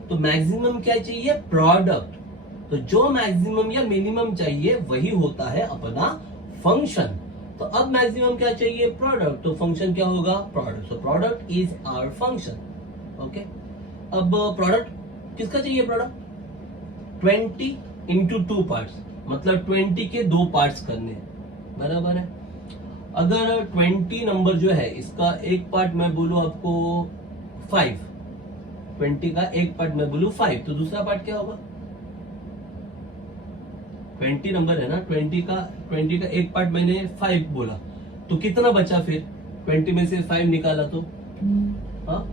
तो maximum क्या चाहिए? Product. तो जो maximum या minimum चाहिए वही होता है अपना function. तो अब maximum क्या चाहिए? Product. तो function क्या होगा? Product. So product is our function. Okay. अब product किसका चाहिए? Product 20 into 2 parts. मतलब 20 के 2 पार्ट्स करने हैं, बराबर है। अगर 20 नंबर जो है इसका एक पार्ट मैं बोलूं आपको 5, 20 का एक पार्ट मैं बोलूं 5, तो दूसरा पार्ट क्या होगा? 20 नंबर है ना, 20 का एक पार्ट मैंने 5 बोला, तो कितना बचा फिर? 20 में से 5 निकाला तो हाँ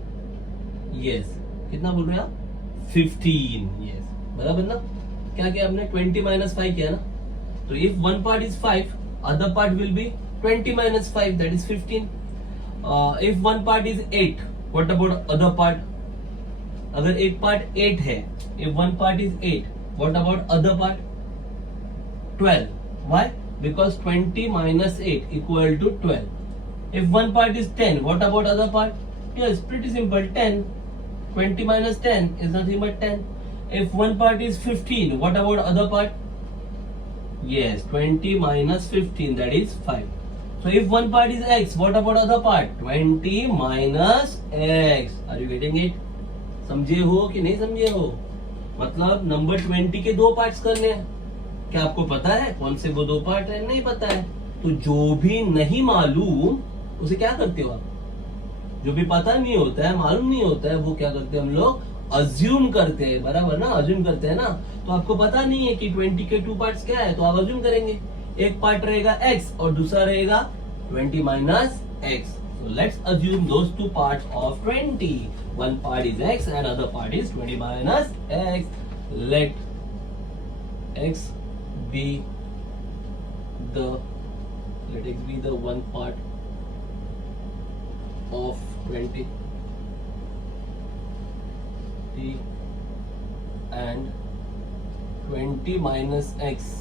यस, कितना बोल रहे हैं आप? 15, यस बराबर ना। क्या किया हमने? 20 माइनस 5 किया ना। तो if one part is 5, other part will be 20 minus 5, that is 15। If one part is 8, what about other part? अगर एक पार्ट 8 है, if one part is 8, what about other part? 12। Why? Because 20 minus 8 equal to 12। If one part is 10, what about other part? Yes, pretty simple, 10। 20 minus 10 is nothing but 10. If one part is 15, what about other part? Yes, 20 minus 15, that is 5. So if one part is x, what about other part? 20 minus x. Are you getting it? समझे हो कि नहीं समझे हो? मतलब number 20 के 2 parts करने हैं। क्या आपको पता है कौन से वो 2 पार्ट है? नहीं पता है। तो जो भी नहीं मालूम उसे क्या करते हो आप? जो भी पता नहीं होता है, मालूम नहीं होता है, वो क्या करते हैं हम लोग? अज्यूम करते हैं, बराबर ना, अज्यूम करते हैं ना। तो आपको पता नहीं है कि 20 के 2 पार्ट्स क्या है, तो आप अज्यूम करेंगे। एक पार्ट रहेगा x और दूसरा रहेगा 20 minus x। So let's assume those 2 parts of 20. One part is x and other part is 20 minus x. Let x be the one part of 20 and 20 minus x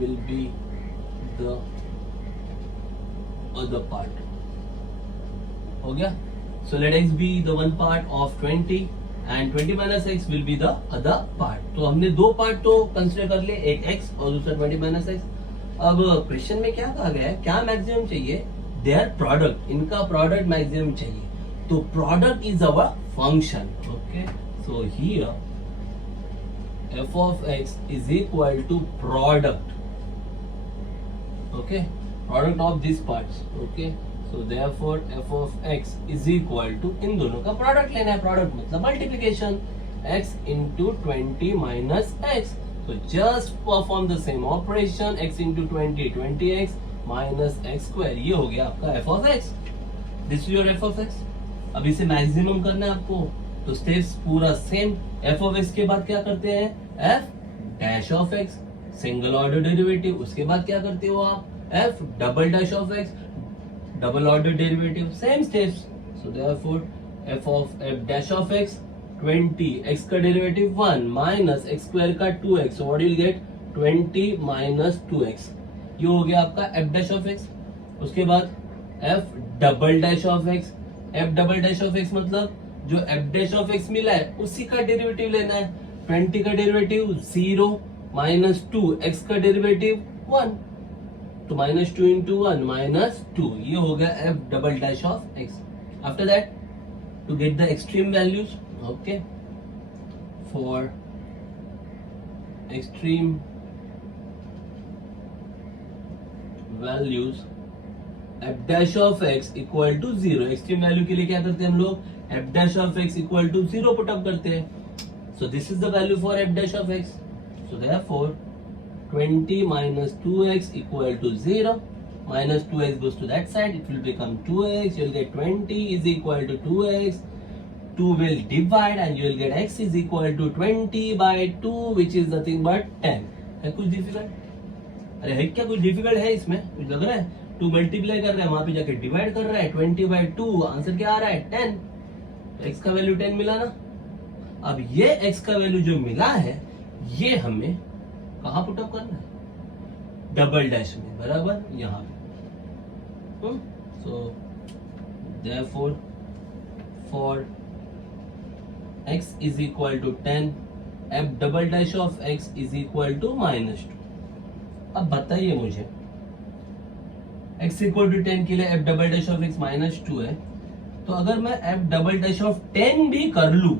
will be the other part. हो गया? So let x be the one part of 20 and 20 minus x will be the other part. तो हमने 2 part तो consider कर लिए, एक x और दूसरा 20 minus x। अब क्वेश्चन में क्या कहा गया है? क्या मैक्सिमम चाहिए? Their product, इनका प्रोडक्ट मैक्सिमम चाहिए। तो product is our function. Okay, so here f of x is equal to product. Okay, product of these parts. Okay, so therefore f of x is equal to, इन दोनों का product लेना है। Product मतलब multiplication, x into 20 minus x. So just perform the same operation, x into 20, 20x minus x square. ये हो गया आपका f of x. This is your f of x. अब इसे मैक्सिमम करना है आपको, तो स्टेप्स पूरा सेम। f of x के बाद क्या करते हैं? f dash of x, single order derivative. उसके बाद क्या करते हो आप? f double dash of x, double order derivative. Same steps. So therefore f of f dash of x 20, x का डेरिवेटिव 1 माइनस x स्क्वायर का 2x, so what will get? 20 minus 2x। ये हो गया आपका f डैश ऑफ x। उसके बाद f double dash of x, f double dash of x मतलब जो f डैश ऑफ x मिला है उसी का डेरिवेटिव लेना है। 20 का डेरिवेटिव 0 माइनस 2, x का डेरिवेटिव 1, तो माइनस 2 इंटू 1 माइनस 2, ये हो गया f double dash of x। After that to get the extreme values. Okay, for extreme values f dash of x equal to 0. Extreme value के लिए क्या करते हैं हम लोग? f dash of x equal to 0 put up करते हैं. So this is the value for f dash of x. So therefore 20 minus 2x equal to 0. Minus 2x goes to that side, it will become 2x. You will get 20 is equal to 2x. 2 will divide and you will get x is equal to 20 by 2, which is nothing but 10. है कुछ difficult? अरे है क्या कुछ difficult है इसमें? कुछ लग रहा है? 2 मल्टीप्लाई कर रहा है, वहां पे जाके डिवाइड कर रहा है. 20 by 2, आंसर क्या आ रहा है? 10. x का वैल्यू 10 मिला ना. अब ये x का वैल्यू जो मिला है, ये हमें कहाँ पुट अप करना है? डबल डैश में, बराबर यहाँ पे. So therefore for x is equal to 10, f double dash of x is equal to -2. अब बताइए मुझे, x equal to 10 के लिए f double dash of x -2 है, तो अगर मैं f double dash of 10 भी कर लूं,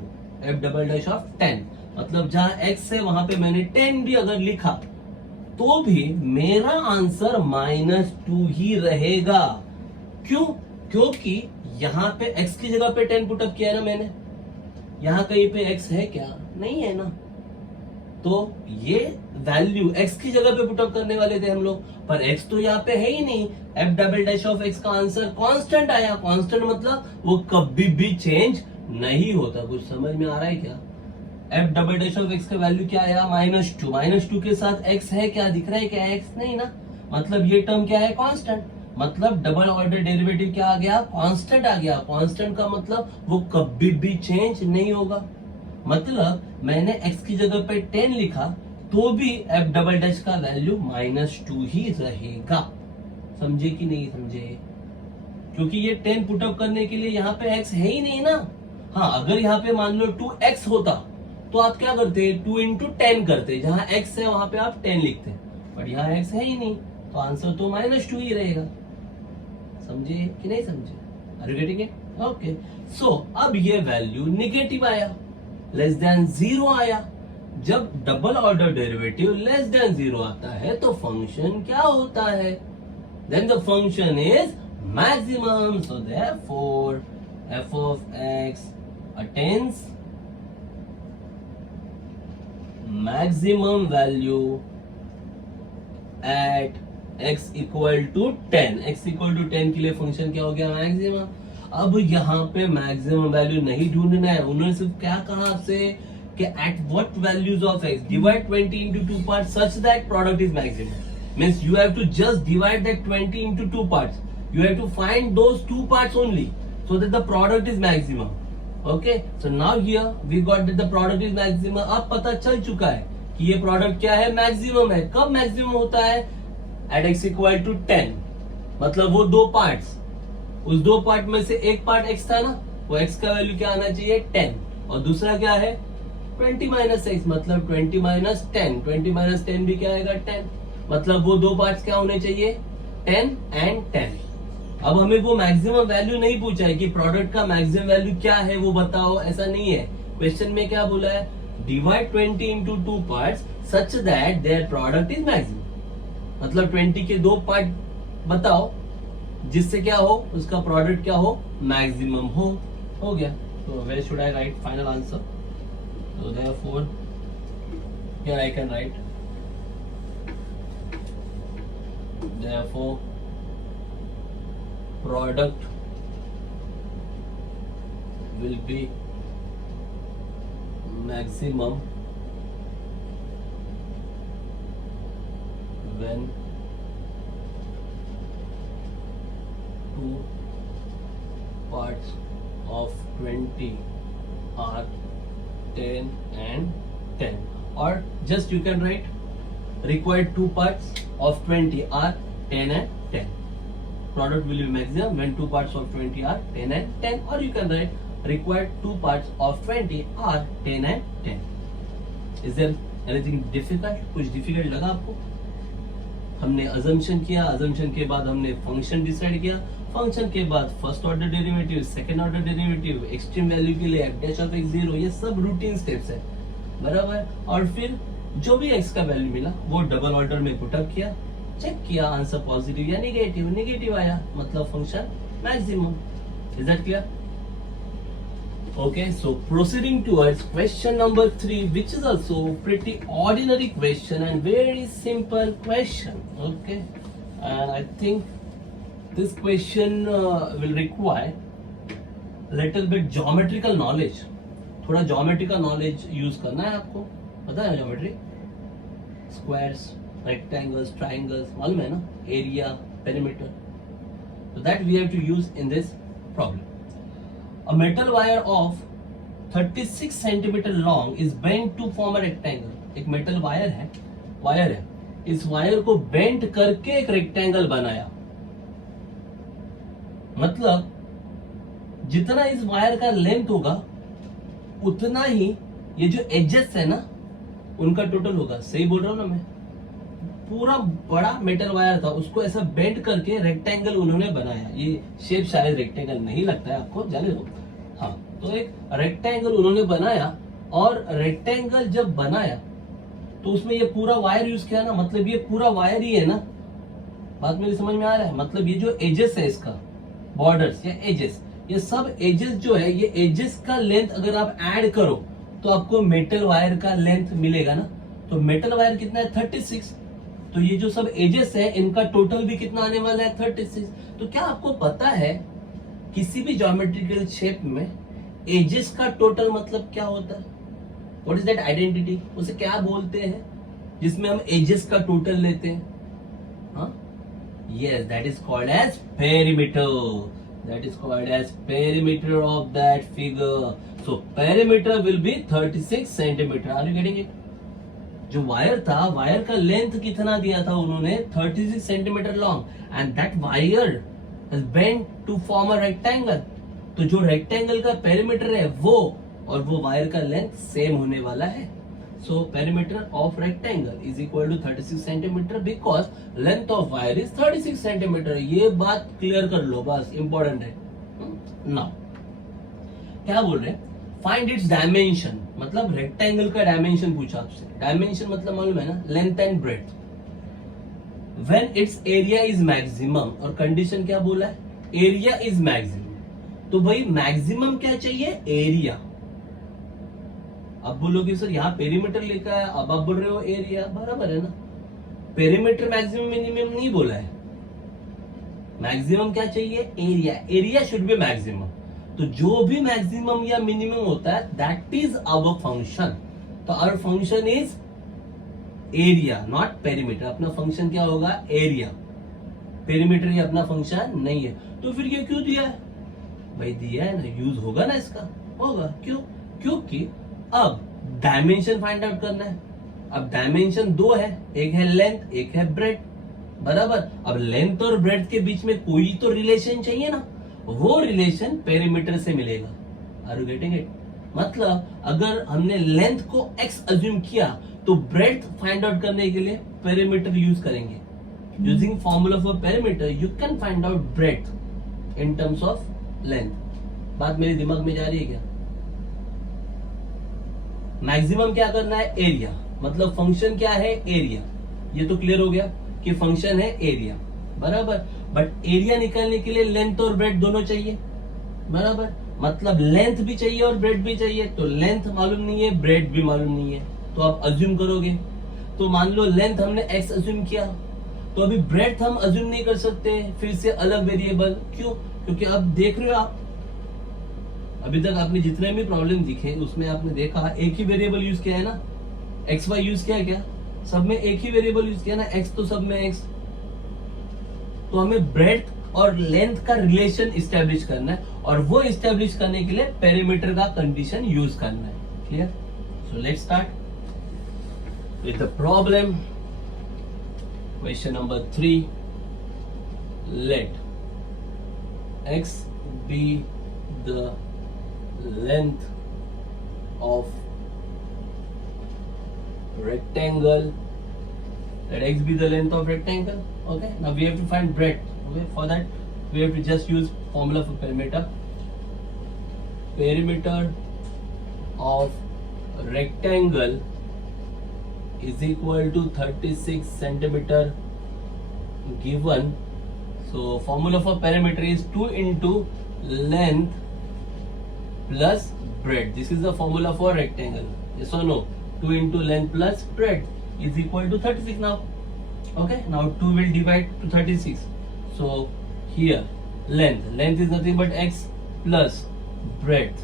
f double dash of 10 मतलब जहां x है वहां पे मैंने 10 भी अगर लिखा, तो भी मेरा आंसर -2 ही रहेगा. क्यों? क्योंकि यहाँ पे x की जगह पे 10 पुटअप किया है ना मैंने. यहाँ कहीं पे x है क्या? नहीं है ना. तो ये वैल्यू x की जगह पे पुटअप करने वाले थे हम लोग, पर x तो यहाँ पे है ही नहीं. f double dash of x का आंसर कांस्टेंट आया. कांस्टेंट मतलब वो कभी भी चेंज नहीं होता. कुछ समझ में आ रहा है क्या? f double dash of x का वैल्यू क्या आया? -2. -2 के साथ x है क्या? दिख रहा है क्या? x नहीं ना. मतलब ये टर्म क्या है? कांस्टेंट. मतलब डबल ऑर्डर डेरिवेटिव क्या आ गया? कांस्टेंट आ गया. कांस्टेंट का मतलब वो कभी भी चेंज नहीं होगा. मतलब मैंने x की जगह पे 10 लिखा तो भी f डबल डैश का वैल्यू -2 ही रहेगा. समझे कि नहीं समझे? क्योंकि ये 10 पुटअप करने के लिए यहाँ पे x है ही नहीं ना. हाँ, अगर यहाँ पे मान लो 2x होता तो आप क्या करते? 2 into 10 करते. जहां x है वहां पे आप 10 लिखते, बट यहाँ x है ही नहीं, तो आंसर तो -2 ही रहेगा. समझे कि नहीं समझे? Are you getting it? Okay. So अब ये वैल्यू निगेटिव आया, लेस देन 0 आया. जब double order derivative less than 0 आता है तो फंक्शन क्या होता है? Then the function is maximum. So therefore f of x attains maximum value at x equal to 10. x equal to 10 के लिए फंक्शन क्या हो गया? मैक्सिमम. अब यहाँ पे मैक्सिमम वैल्यू नहीं ढूंढना है. उन्होंने सिर्फ क्या कहा आपसे कि at what values of x divide 20 into 2 parts such that product is maximum. Means you have to just divide that 20 into 2 parts. You have to find those 2 parts only so that the product is maximum. Okay, so now here we got that the product is maximum. अब पता चल चुका है कि ये product क्या है? Maximum है. कब मैक्सिमम होता है? At x equal to 10. मतलब वो दो पार्ट्स, उस दो पार्ट में से एक पार्ट x था ना, वो x का वैल्यू क्या आना चाहिए? 10. और दूसरा क्या है? 20 माइनस x, मतलब 20 माइनस 10. 20 माइनस 10 भी क्या आएगा? 10. मतलब वो दो पार्ट्स क्या होने चाहिए? 10 एंड 10. अब हमें वो मैक्सिमम वैल्यू नहीं पूछा है कि प्रोडक्ट का मैक्सिमम वैल्यू क्या है वो बताओ, ऐसा नहीं है. क्वेश्चन में क्या बोला है? Divide 20 into 2 parts such that their product is maximum. मतलब 20 के दो पार्ट बताओ जिससे क्या हो? उसका प्रोडक्ट क्या हो? मैक्सिमम हो गया. तो where should I write final answer? So therefore here I can write therefore product will be maximum when two parts of 20 are 10 and 10, or just you can write required two parts of 20 are 10 and 10. Product will be maximum when two parts of 20 are 10 and 10, or you can write required two parts of 20 are 10 and 10. Is there anything difficult? कुछ difficult लगा आपको? हमने assumption किया, assumption के बाद हमने function decide किया, function के बाद first order derivative, second order derivative, extreme value के लिए एफ डैश ऑफ एक्स 0, ये सब रूटीन स्टेप्स है, बराबर। और फिर जो भी एक्स का वैल्यू मिला वो डबल ऑर्डर में पुटअप किया, चेक किया आंसर पॉजिटिव या नेगेटिव, नेगेटिव आया मतलब function maximum. Is that clear? Okay, so proceeding towards question number 3, which is also pretty ordinary question and very simple question. Okay, and I think this question will require little bit geometrical knowledge. थोड़ा geometrical knowledge use करना है आपको, पता है geometry, squares, rectangles, triangles, मालूम है ना, area, perimeter. So that we have to use in this problem. A metal wire of 36 centimeter long is bent to form a rectangle. एक metal wire है, इस वायर को बेंट करके एक rectangle बनाया। मतलब जितना इस वायर का लेंथ होगा उतना ही ये जो एजेस है ना उनका टोटल होगा। सही बोल रहा हूं ना मैं? पूरा बड़ा मेटल वायर था, उसको ऐसा बेंड करके रेक्टेंगल उन्होंने बनाया। ये शेप शायद रेक्टेंगल नहीं लगता है आपको, जाने दो। हाँ, तो एक रेक्टेंगल उन्होंने बनाया, और रेक्टेंगल जब बनाया तो उसमें ये पूरा वायर यूज किया ना, मतलब ये पूरा वायर ही है ना। बात मेरी समझ में आ रहा है? मतलब ये जो एजेस है इसका, बॉर्डर्स या एजेस, ये सब एजेस जो है, ये एजेस का लेंथ अगर आप ऐड करो तो आपको मेटल वायर का लेंथ मिलेगा ना। तो मेटल वायर कितना है? 36। तो ये जो सब एजेस है इनका टोटल भी कितना आने वाला है? 36। तो क्या आपको पता है किसी भी ज्योमेट्रिकल शेप में एजेस का टोटल मतलब क्या होता है? What is that identity? उसे क्या बोलते हैं जिसमें हम एजेस का टोटल लेते हैं? हाँ, yes, that is called as perimeter. That is called as perimeter of that figure. So perimeter will be 36 centimetre. Are you getting it? जो वायर था, वायर का लेंथ कितना दिया था उन्होंने? 36 centimetre long, and that wire is bent to form a rectangle. तो जो rectangle का पेरीमीटर है वो और वो वायर का लेंथ सेम होने वाला है। So perimeter of rectangle is equal to 36 centimetre because length of wire is 36 centimetre. ये बात क्लियर कर लो, बस इंपॉर्टेंट है। नाउ क्या बोल रहे हैं? फाइंड इट्स डायमेंशन, मतलब रेक्टेंगल का डायमेंशन पूछा आपसे। डायमेंशन मतलब मालूम है ना, length and breadth. When it's area is maximum, और कंडीशन क्या बोला है? Area is maximum. तो भाई मैक्सिमम क्या चाहिए? एरिया। अब बोलोगे सर यहाँ पेरीमीटर लिखा है, अब आप बोल रहे हो एरिया, बराबर है ना। पेरीमीटर मैक्सिमम मिनिमम नहीं बोला है। मैक्सिमम क्या चाहिए? Area. Area should be maximum. तो जो भी मैक्सिमम या मिनिमम होता है that is our function. So our function is area, not perimeter. अपना फंक्शन क्या होगा? एरिया। पेरीमीटर ये अपना फंक्शन नहीं है। तो फिर ये क्यों दिया है? भाई दिया है ना, यूज होगा ना इसका, होगा। क्यों? क्योंकि अब डायमेंशन फाइंड आउट करना है। अब डायमेंशन दो है, एक है लेंथ, एक है ब्रेड्थ, बराबर। अब लेंथ और ब्रेड्थ के बीच में कोई तो रिलेशन चाहिए ना, वो रिलेशन पेरीमीटर से मिलेगा। Are you getting it? मतलब अगर हमने लेंथ को x अज्यूम किया तो ब्रेड्थ फाइंड आउट करने के लिए पेरीमीटर यूज करेंगे। Using formula for perimeter you can find out breadth in terms of length. बात मेरे दिमाग में जा रही है क्या? मैक्सिमम क्या करना है? एरिया। मतलब फंक्शन क्या है? एरिया। ये तो क्लियर हो गया कि फंक्शन है एरिया, बराबर। बट एरिया निकालने के लिए लेंथ और ब्रेड्थ दोनों चाहिए, बराबर। मतलब लेंथ भी चाहिए और ब्रेड्थ भी चाहिए। तो लेंथ मालूम नहीं है, ब्रेड्थ भी मालूम नहीं है, तो आप अज्यूम करोगे। तो मान लो लेंथ हमने x अज्यूम किया, तो अभी ब्रेड्थ हम अज्यूम नहीं कर सकते फिर से अलग वेरिएबल। क्यों? क्योंकि अब देख रहे हो आप, अभी तक आपने जितने भी प्रॉब्लम दिखे उसमें आपने देखा एक ही वेरिएबल यूज किया है ना, एक्स वाई यूज किया है क्या? सब में एक ही वेरिएबल यूज किया ना, एक्स तो सब में एक्स। तो हमें ब्रेड्थ और लेंथ का रिलेशन इस्टेब्लिश करना है, और वो इस्टेब्लिश करने के लिए पेरीमीटर का कंडीशन यूज करना है। Clear? So let's start with the problem. Question number 3, let x be the length of rectangle. Let x be the length of rectangle. Okay, now we have to find breadth. Okay, for that we have to just use formula for perimeter. Perimeter of rectangle is equal to 36 centimeter given. So formula for perimeter is 2 into length plus breadth. This is the formula for rectangle. Yes or no? 2 into length plus breadth is equal to 36 now. Okay, now 2 will divide to 36. So here length is nothing but x plus breadth.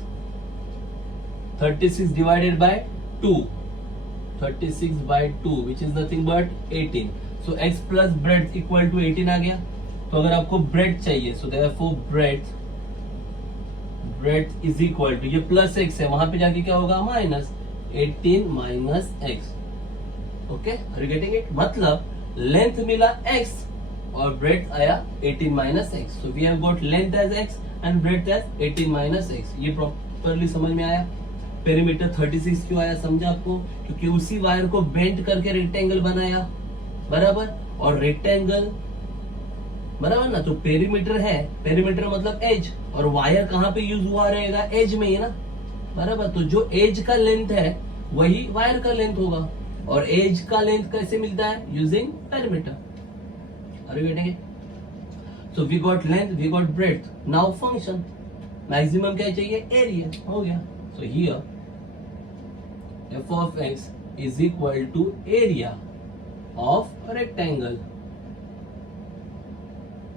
36 divided by 2, 36 by 2 which is nothing but 18. So x plus breadth equal to 18 आ गया. तो अगर आपको breadth चाहिए, so therefore breadth is equal to, ये plus x है, वहां पे जाके क्या होगा, minus 18 minus x. Okay, are you getting it? मतलब लेंथ मिला x और ब्रेड्थ आया 18 minus x. So we have got length as x and breadth as 18 minus x. ये प्रॉपर्ली समझ में आया. पेरीमीटर 36 क्यों आया समझा आपको? क्योंकि उसी वायर को बेंड करके रेक्टेंगल बनाया, बराबर. और रेक्टेंगल बराबर ना, तो पेरीमीटर है, पेरीमीटर मतलब एज, और वायर कहाँ पे यूज हुआ रहेगा, एज में ही ना, बराबर. तो जो एज का लेंथ है वही वायर का लेंथ होगा, और एज का लेंथ कैसे मिलता है, using perimeter. Are you getting it? So we got length, we got breadth. Now function. Maximum क्या चाहिए, area. हो गया. So here f of x is equal to area of a rectangle.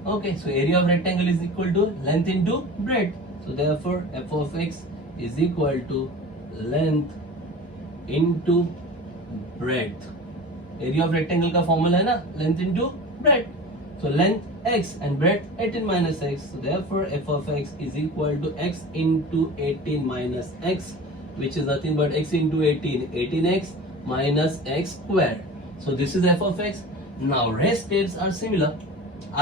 Okay, so area of rectangle is equal to length into breadth. So therefore f of x is equal to length into breadth. Area of rectangle का formula है ना, length into breadth. So length x and breadth 18 minus x. So therefore f of x is equal to x into 18 minus x, which is nothing but x into 18, 18x minus x square. So this is f of x. Now rest steps are similar.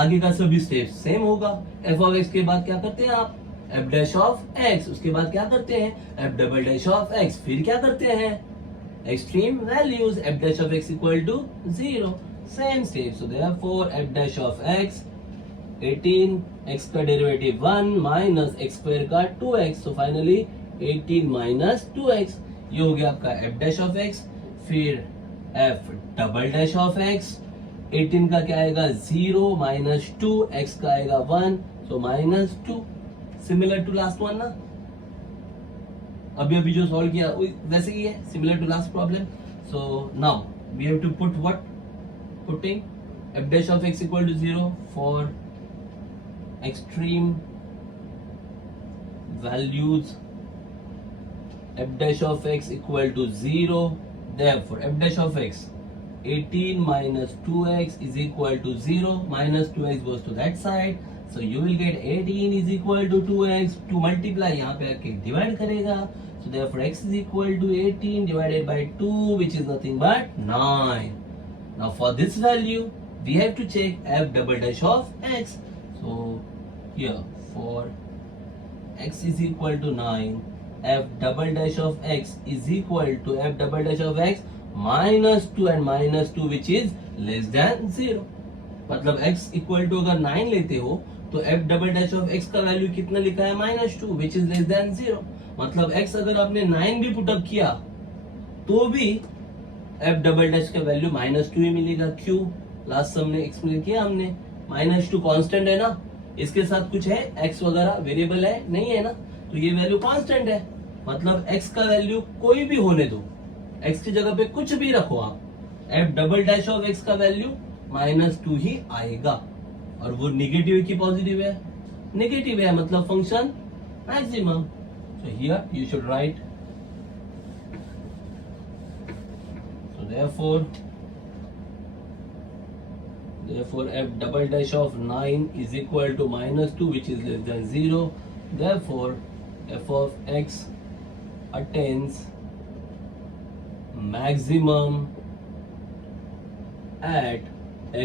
आगे का सभी steps same होगा. f of x के बाद क्या करते हैं आप, f dash of x, उसके बाद क्या करते हैं, f double dash of x, फिर क्या करते हैं, extreme values, f dash of x equal to 0. Same step. So therefore f dash of x 18, x का डेरिवेटिव 1 माइनस x स्क्वायर का 2x. So finally 18 minus 2x. ये हो गया आपका f dash of x. फिर f double dash of x, 18 का क्या आएगा 0 माइनस 2, x का आएगा 1, so minus 2. Similar to last one ना, अभी जो सॉल्व किया वैसे ही है, similar to last problem. So now we have to put what, putting f dash of x equal to 0 for extreme values, f dash of x equal to 0. Therefore f dash of x 18 minus 2x is equal to 0, minus 2x goes to that side, so you will get 18 is equal to 2x. to multiply यहाँ पे आके divide करेगा, so therefore x is equal to 18 divided by 2, which is nothing but 9. Now for this value we have to check f double dash of x. So here for x is equal to 9, f double dash of x is equal to f double dash of x minus 2 and minus 2, which is less than 0. मतलब x equal to अगर 9 लेते हो तो f double dash of x का value कितना लिखा है, minus 2, which is less than 0. मतलब x अगर आपने 9 भी पुटअप किया तो भी f डबल डैश का वैल्यू माइनस 2 ही मिलेगा. क्यों, लास्ट सम में एक्सप्लेन किया हमने, माइनस 2 कांस्टेंट है ना, इसके साथ कुछ है x वगैरह वेरिएबल है नहीं है ना, तो ये वैल्यू कांस्टेंट है. मतलब x का वैल्यू कोई भी होने दो, x की जगह पे कुछ भी रखो आप, f double dash of x का वैल्यू माइनस 2 ही आएगा. और वो निगेटिव है कि पॉजिटिव है, नेगेटिव है, मतलब function maximum. So here you should write, therefore f double dash of 9 is equal to minus 2, which is less than 0. Therefore f of x attains maximum at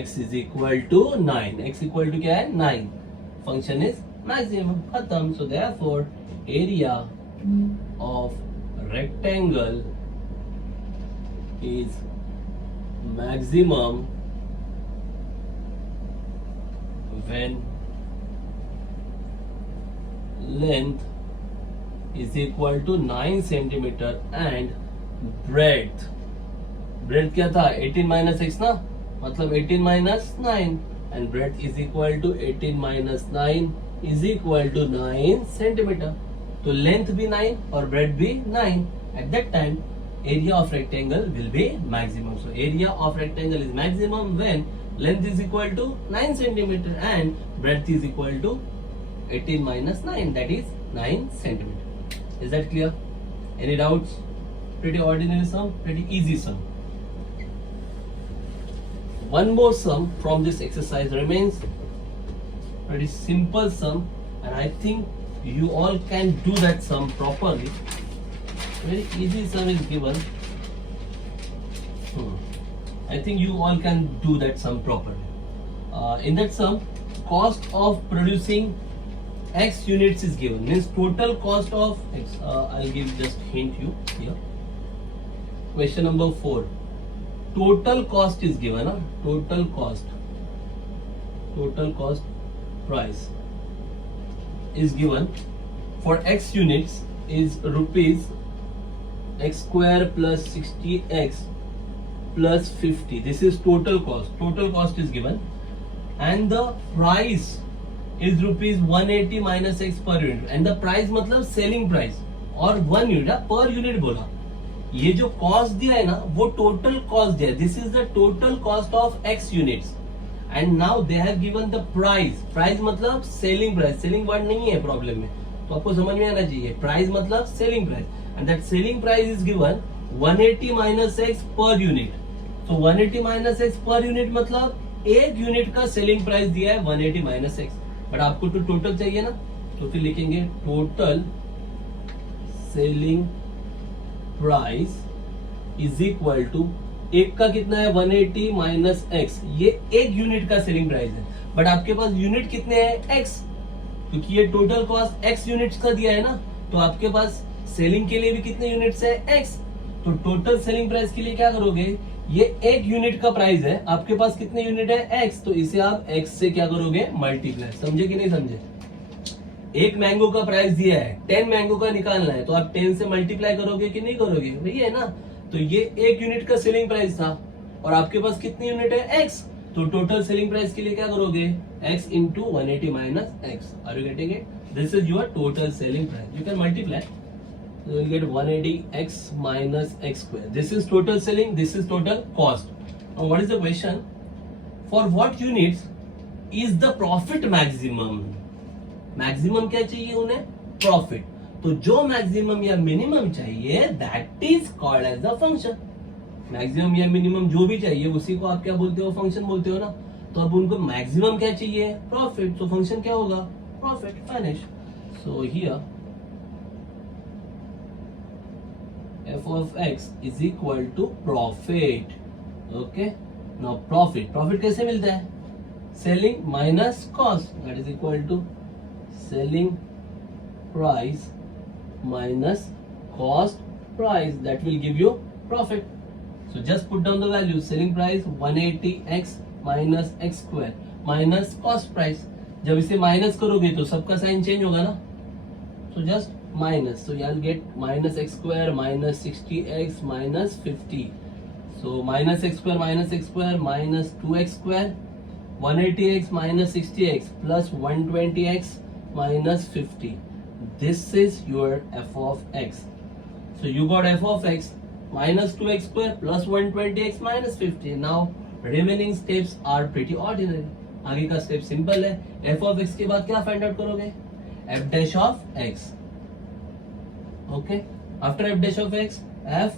x is equal to 9. x equal to क्या है, 9. function is maximum, खत्म. So therefore area of rectangle is maximum when length is equal to 9 centimetre and breadth क्या था 18 minus x ना, मतलब 18 minus 9 and breadth is equal to 18 minus 9 is equal to 9 centimetre. तो length भी 9 और breadth भी 9. At that time area of rectangle will be maximum. So area of rectangle is maximum when length is equal to 9 centimeter and breadth is equal to 18 minus 9, that is 9 centimeter. Is that clear? Any doubts? Pretty ordinary sum, pretty easy sum. One more sum from this exercise remains. Pretty simple sum and I think you all can do that sum properly. Very easy sum is given. I think you all can do that sum properly. In that sum, cost of producing X units is given. Means total cost of X. I'll give just hint you here. Question number 4. Total cost is given. Total cost price is given for X units is rupees x square plus 60x plus 50. This is total cost. Total cost is given and the price is rupees 180 minus x per unit. And the price मतलब selling price और 1 unit per unit बोला. ये जो cost दिया है ना वो total cost दिया है. This is the total cost of x units. And now they have given the price. Price मतलब selling price. Selling word नहीं है problem में, तो आपको समझ में आना चाहिए. Price मतलब selling price. And that selling price is given 180 minus x per unit. So 180 minus x per unit मतलब एक यूनिट का सेलिंग प्राइस दिया है 180 minus x. बट आपको तो टोटल चाहिए ना, तो फिर लिखेंगे total selling price is equal to एक का कितना है 180 माइनस x. ये एक यूनिट का सेलिंग प्राइस है बट आपके पास यूनिट कितने हैं x, क्योंकि ये टोटल कॉस्ट x यूनिट्स का दिया है ना, तो आपके पास सेलिंग के लिए भी कितने यूनिट्स है x. तो टोटल सेलिंग प्राइस के लिए क्या करोगे, ये एक यूनिट का प्राइस है, आपके पास कितने यूनिट है x, तो इसे आप x से क्या करोगे मल्टीप्लाई. समझे कि नहीं समझे. एक मैंगो का प्राइस दिया है 10 मैंगो का निकालना है, तो आप 10 से मल्टीप्लाई करोगे कि नहीं करोगे, वही है ना. तो ये एक यूनिट का सेलिंग प्राइस था और आपके पास कितनी यूनिट है x, तो टोटल सेलिंग प्राइस के लिए क्या करोगे x into 180 minus x. Are you getting it. This is your total selling price. You can multiply. So you will get 180x minus x square. This is total selling. This is total cost. Now what is the question? For what units is the profit maximum? Maximum क्या चाहिए उन्हें? Profit. तो जो maximum या minimum चाहिए, that is called as the function. Maximum या minimum जो भी चाहिए, उसी को आप क्या बोलते हो? Function बोलते हो ना. तो अब उनको maximum क्या चाहिए? Profit. तो function क्या होगा? Profit. Finish. So here f of x is equal to profit. Okay. Now profit कैसे मिलता है? Selling minus cost, that is equal to selling price minus cost price, that will give you profit. So just put down the value. Selling price 180x minus x square minus cost price. जब इसे minus करोगे तो सबका sign change होगा ना, so just minus. So you'll get minus x square minus 60x minus 50. So minus x square minus 2x square, 180x minus 60x plus 120x minus 50. This is your f of x. So you got f of x minus 2x square plus 120x minus 50. Now remaining steps are pretty ordinary. आगे का step simple है. f of x के बाद क्या find out करोगे? f dash of x. Okay. After f dash of x, f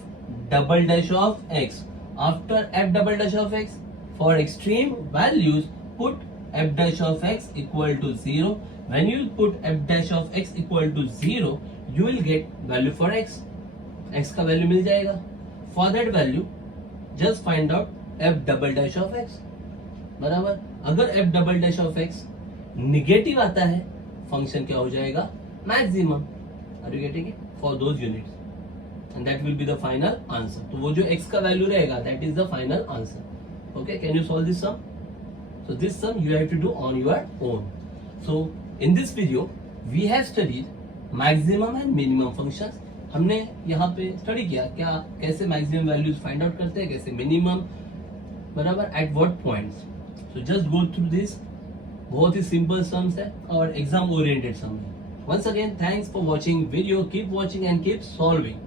double dash of x. After f double dash of x, for extreme values, put f dash of x equal to 0. When you put f dash of x equal to 0, you will get value for x. x का value मिल जाएगा. For that value, just find out f double dash of x. बराबर. अगर f double dash of x negative आता है, function क्या हो जाएगा? Maximum. Are you getting it? For those units, and that will be the final answer. तो वो जो x का वैल्यू रहेगा, that is the final answer. Okay, can you solve this sum? So this sum you have to do on your own. So in this video we have studied maximum and minimum functions. हमने यहाँ पे study किया क्या कैसे maximum values find out करते हैं, कैसे minimum, बराबर, at what points. So just go through this, बहुत ही सिंपल सम्स है और एग्जाम ओरिएंटेड सम है। Once again, thanks for watching video. Keep watching and keep solving.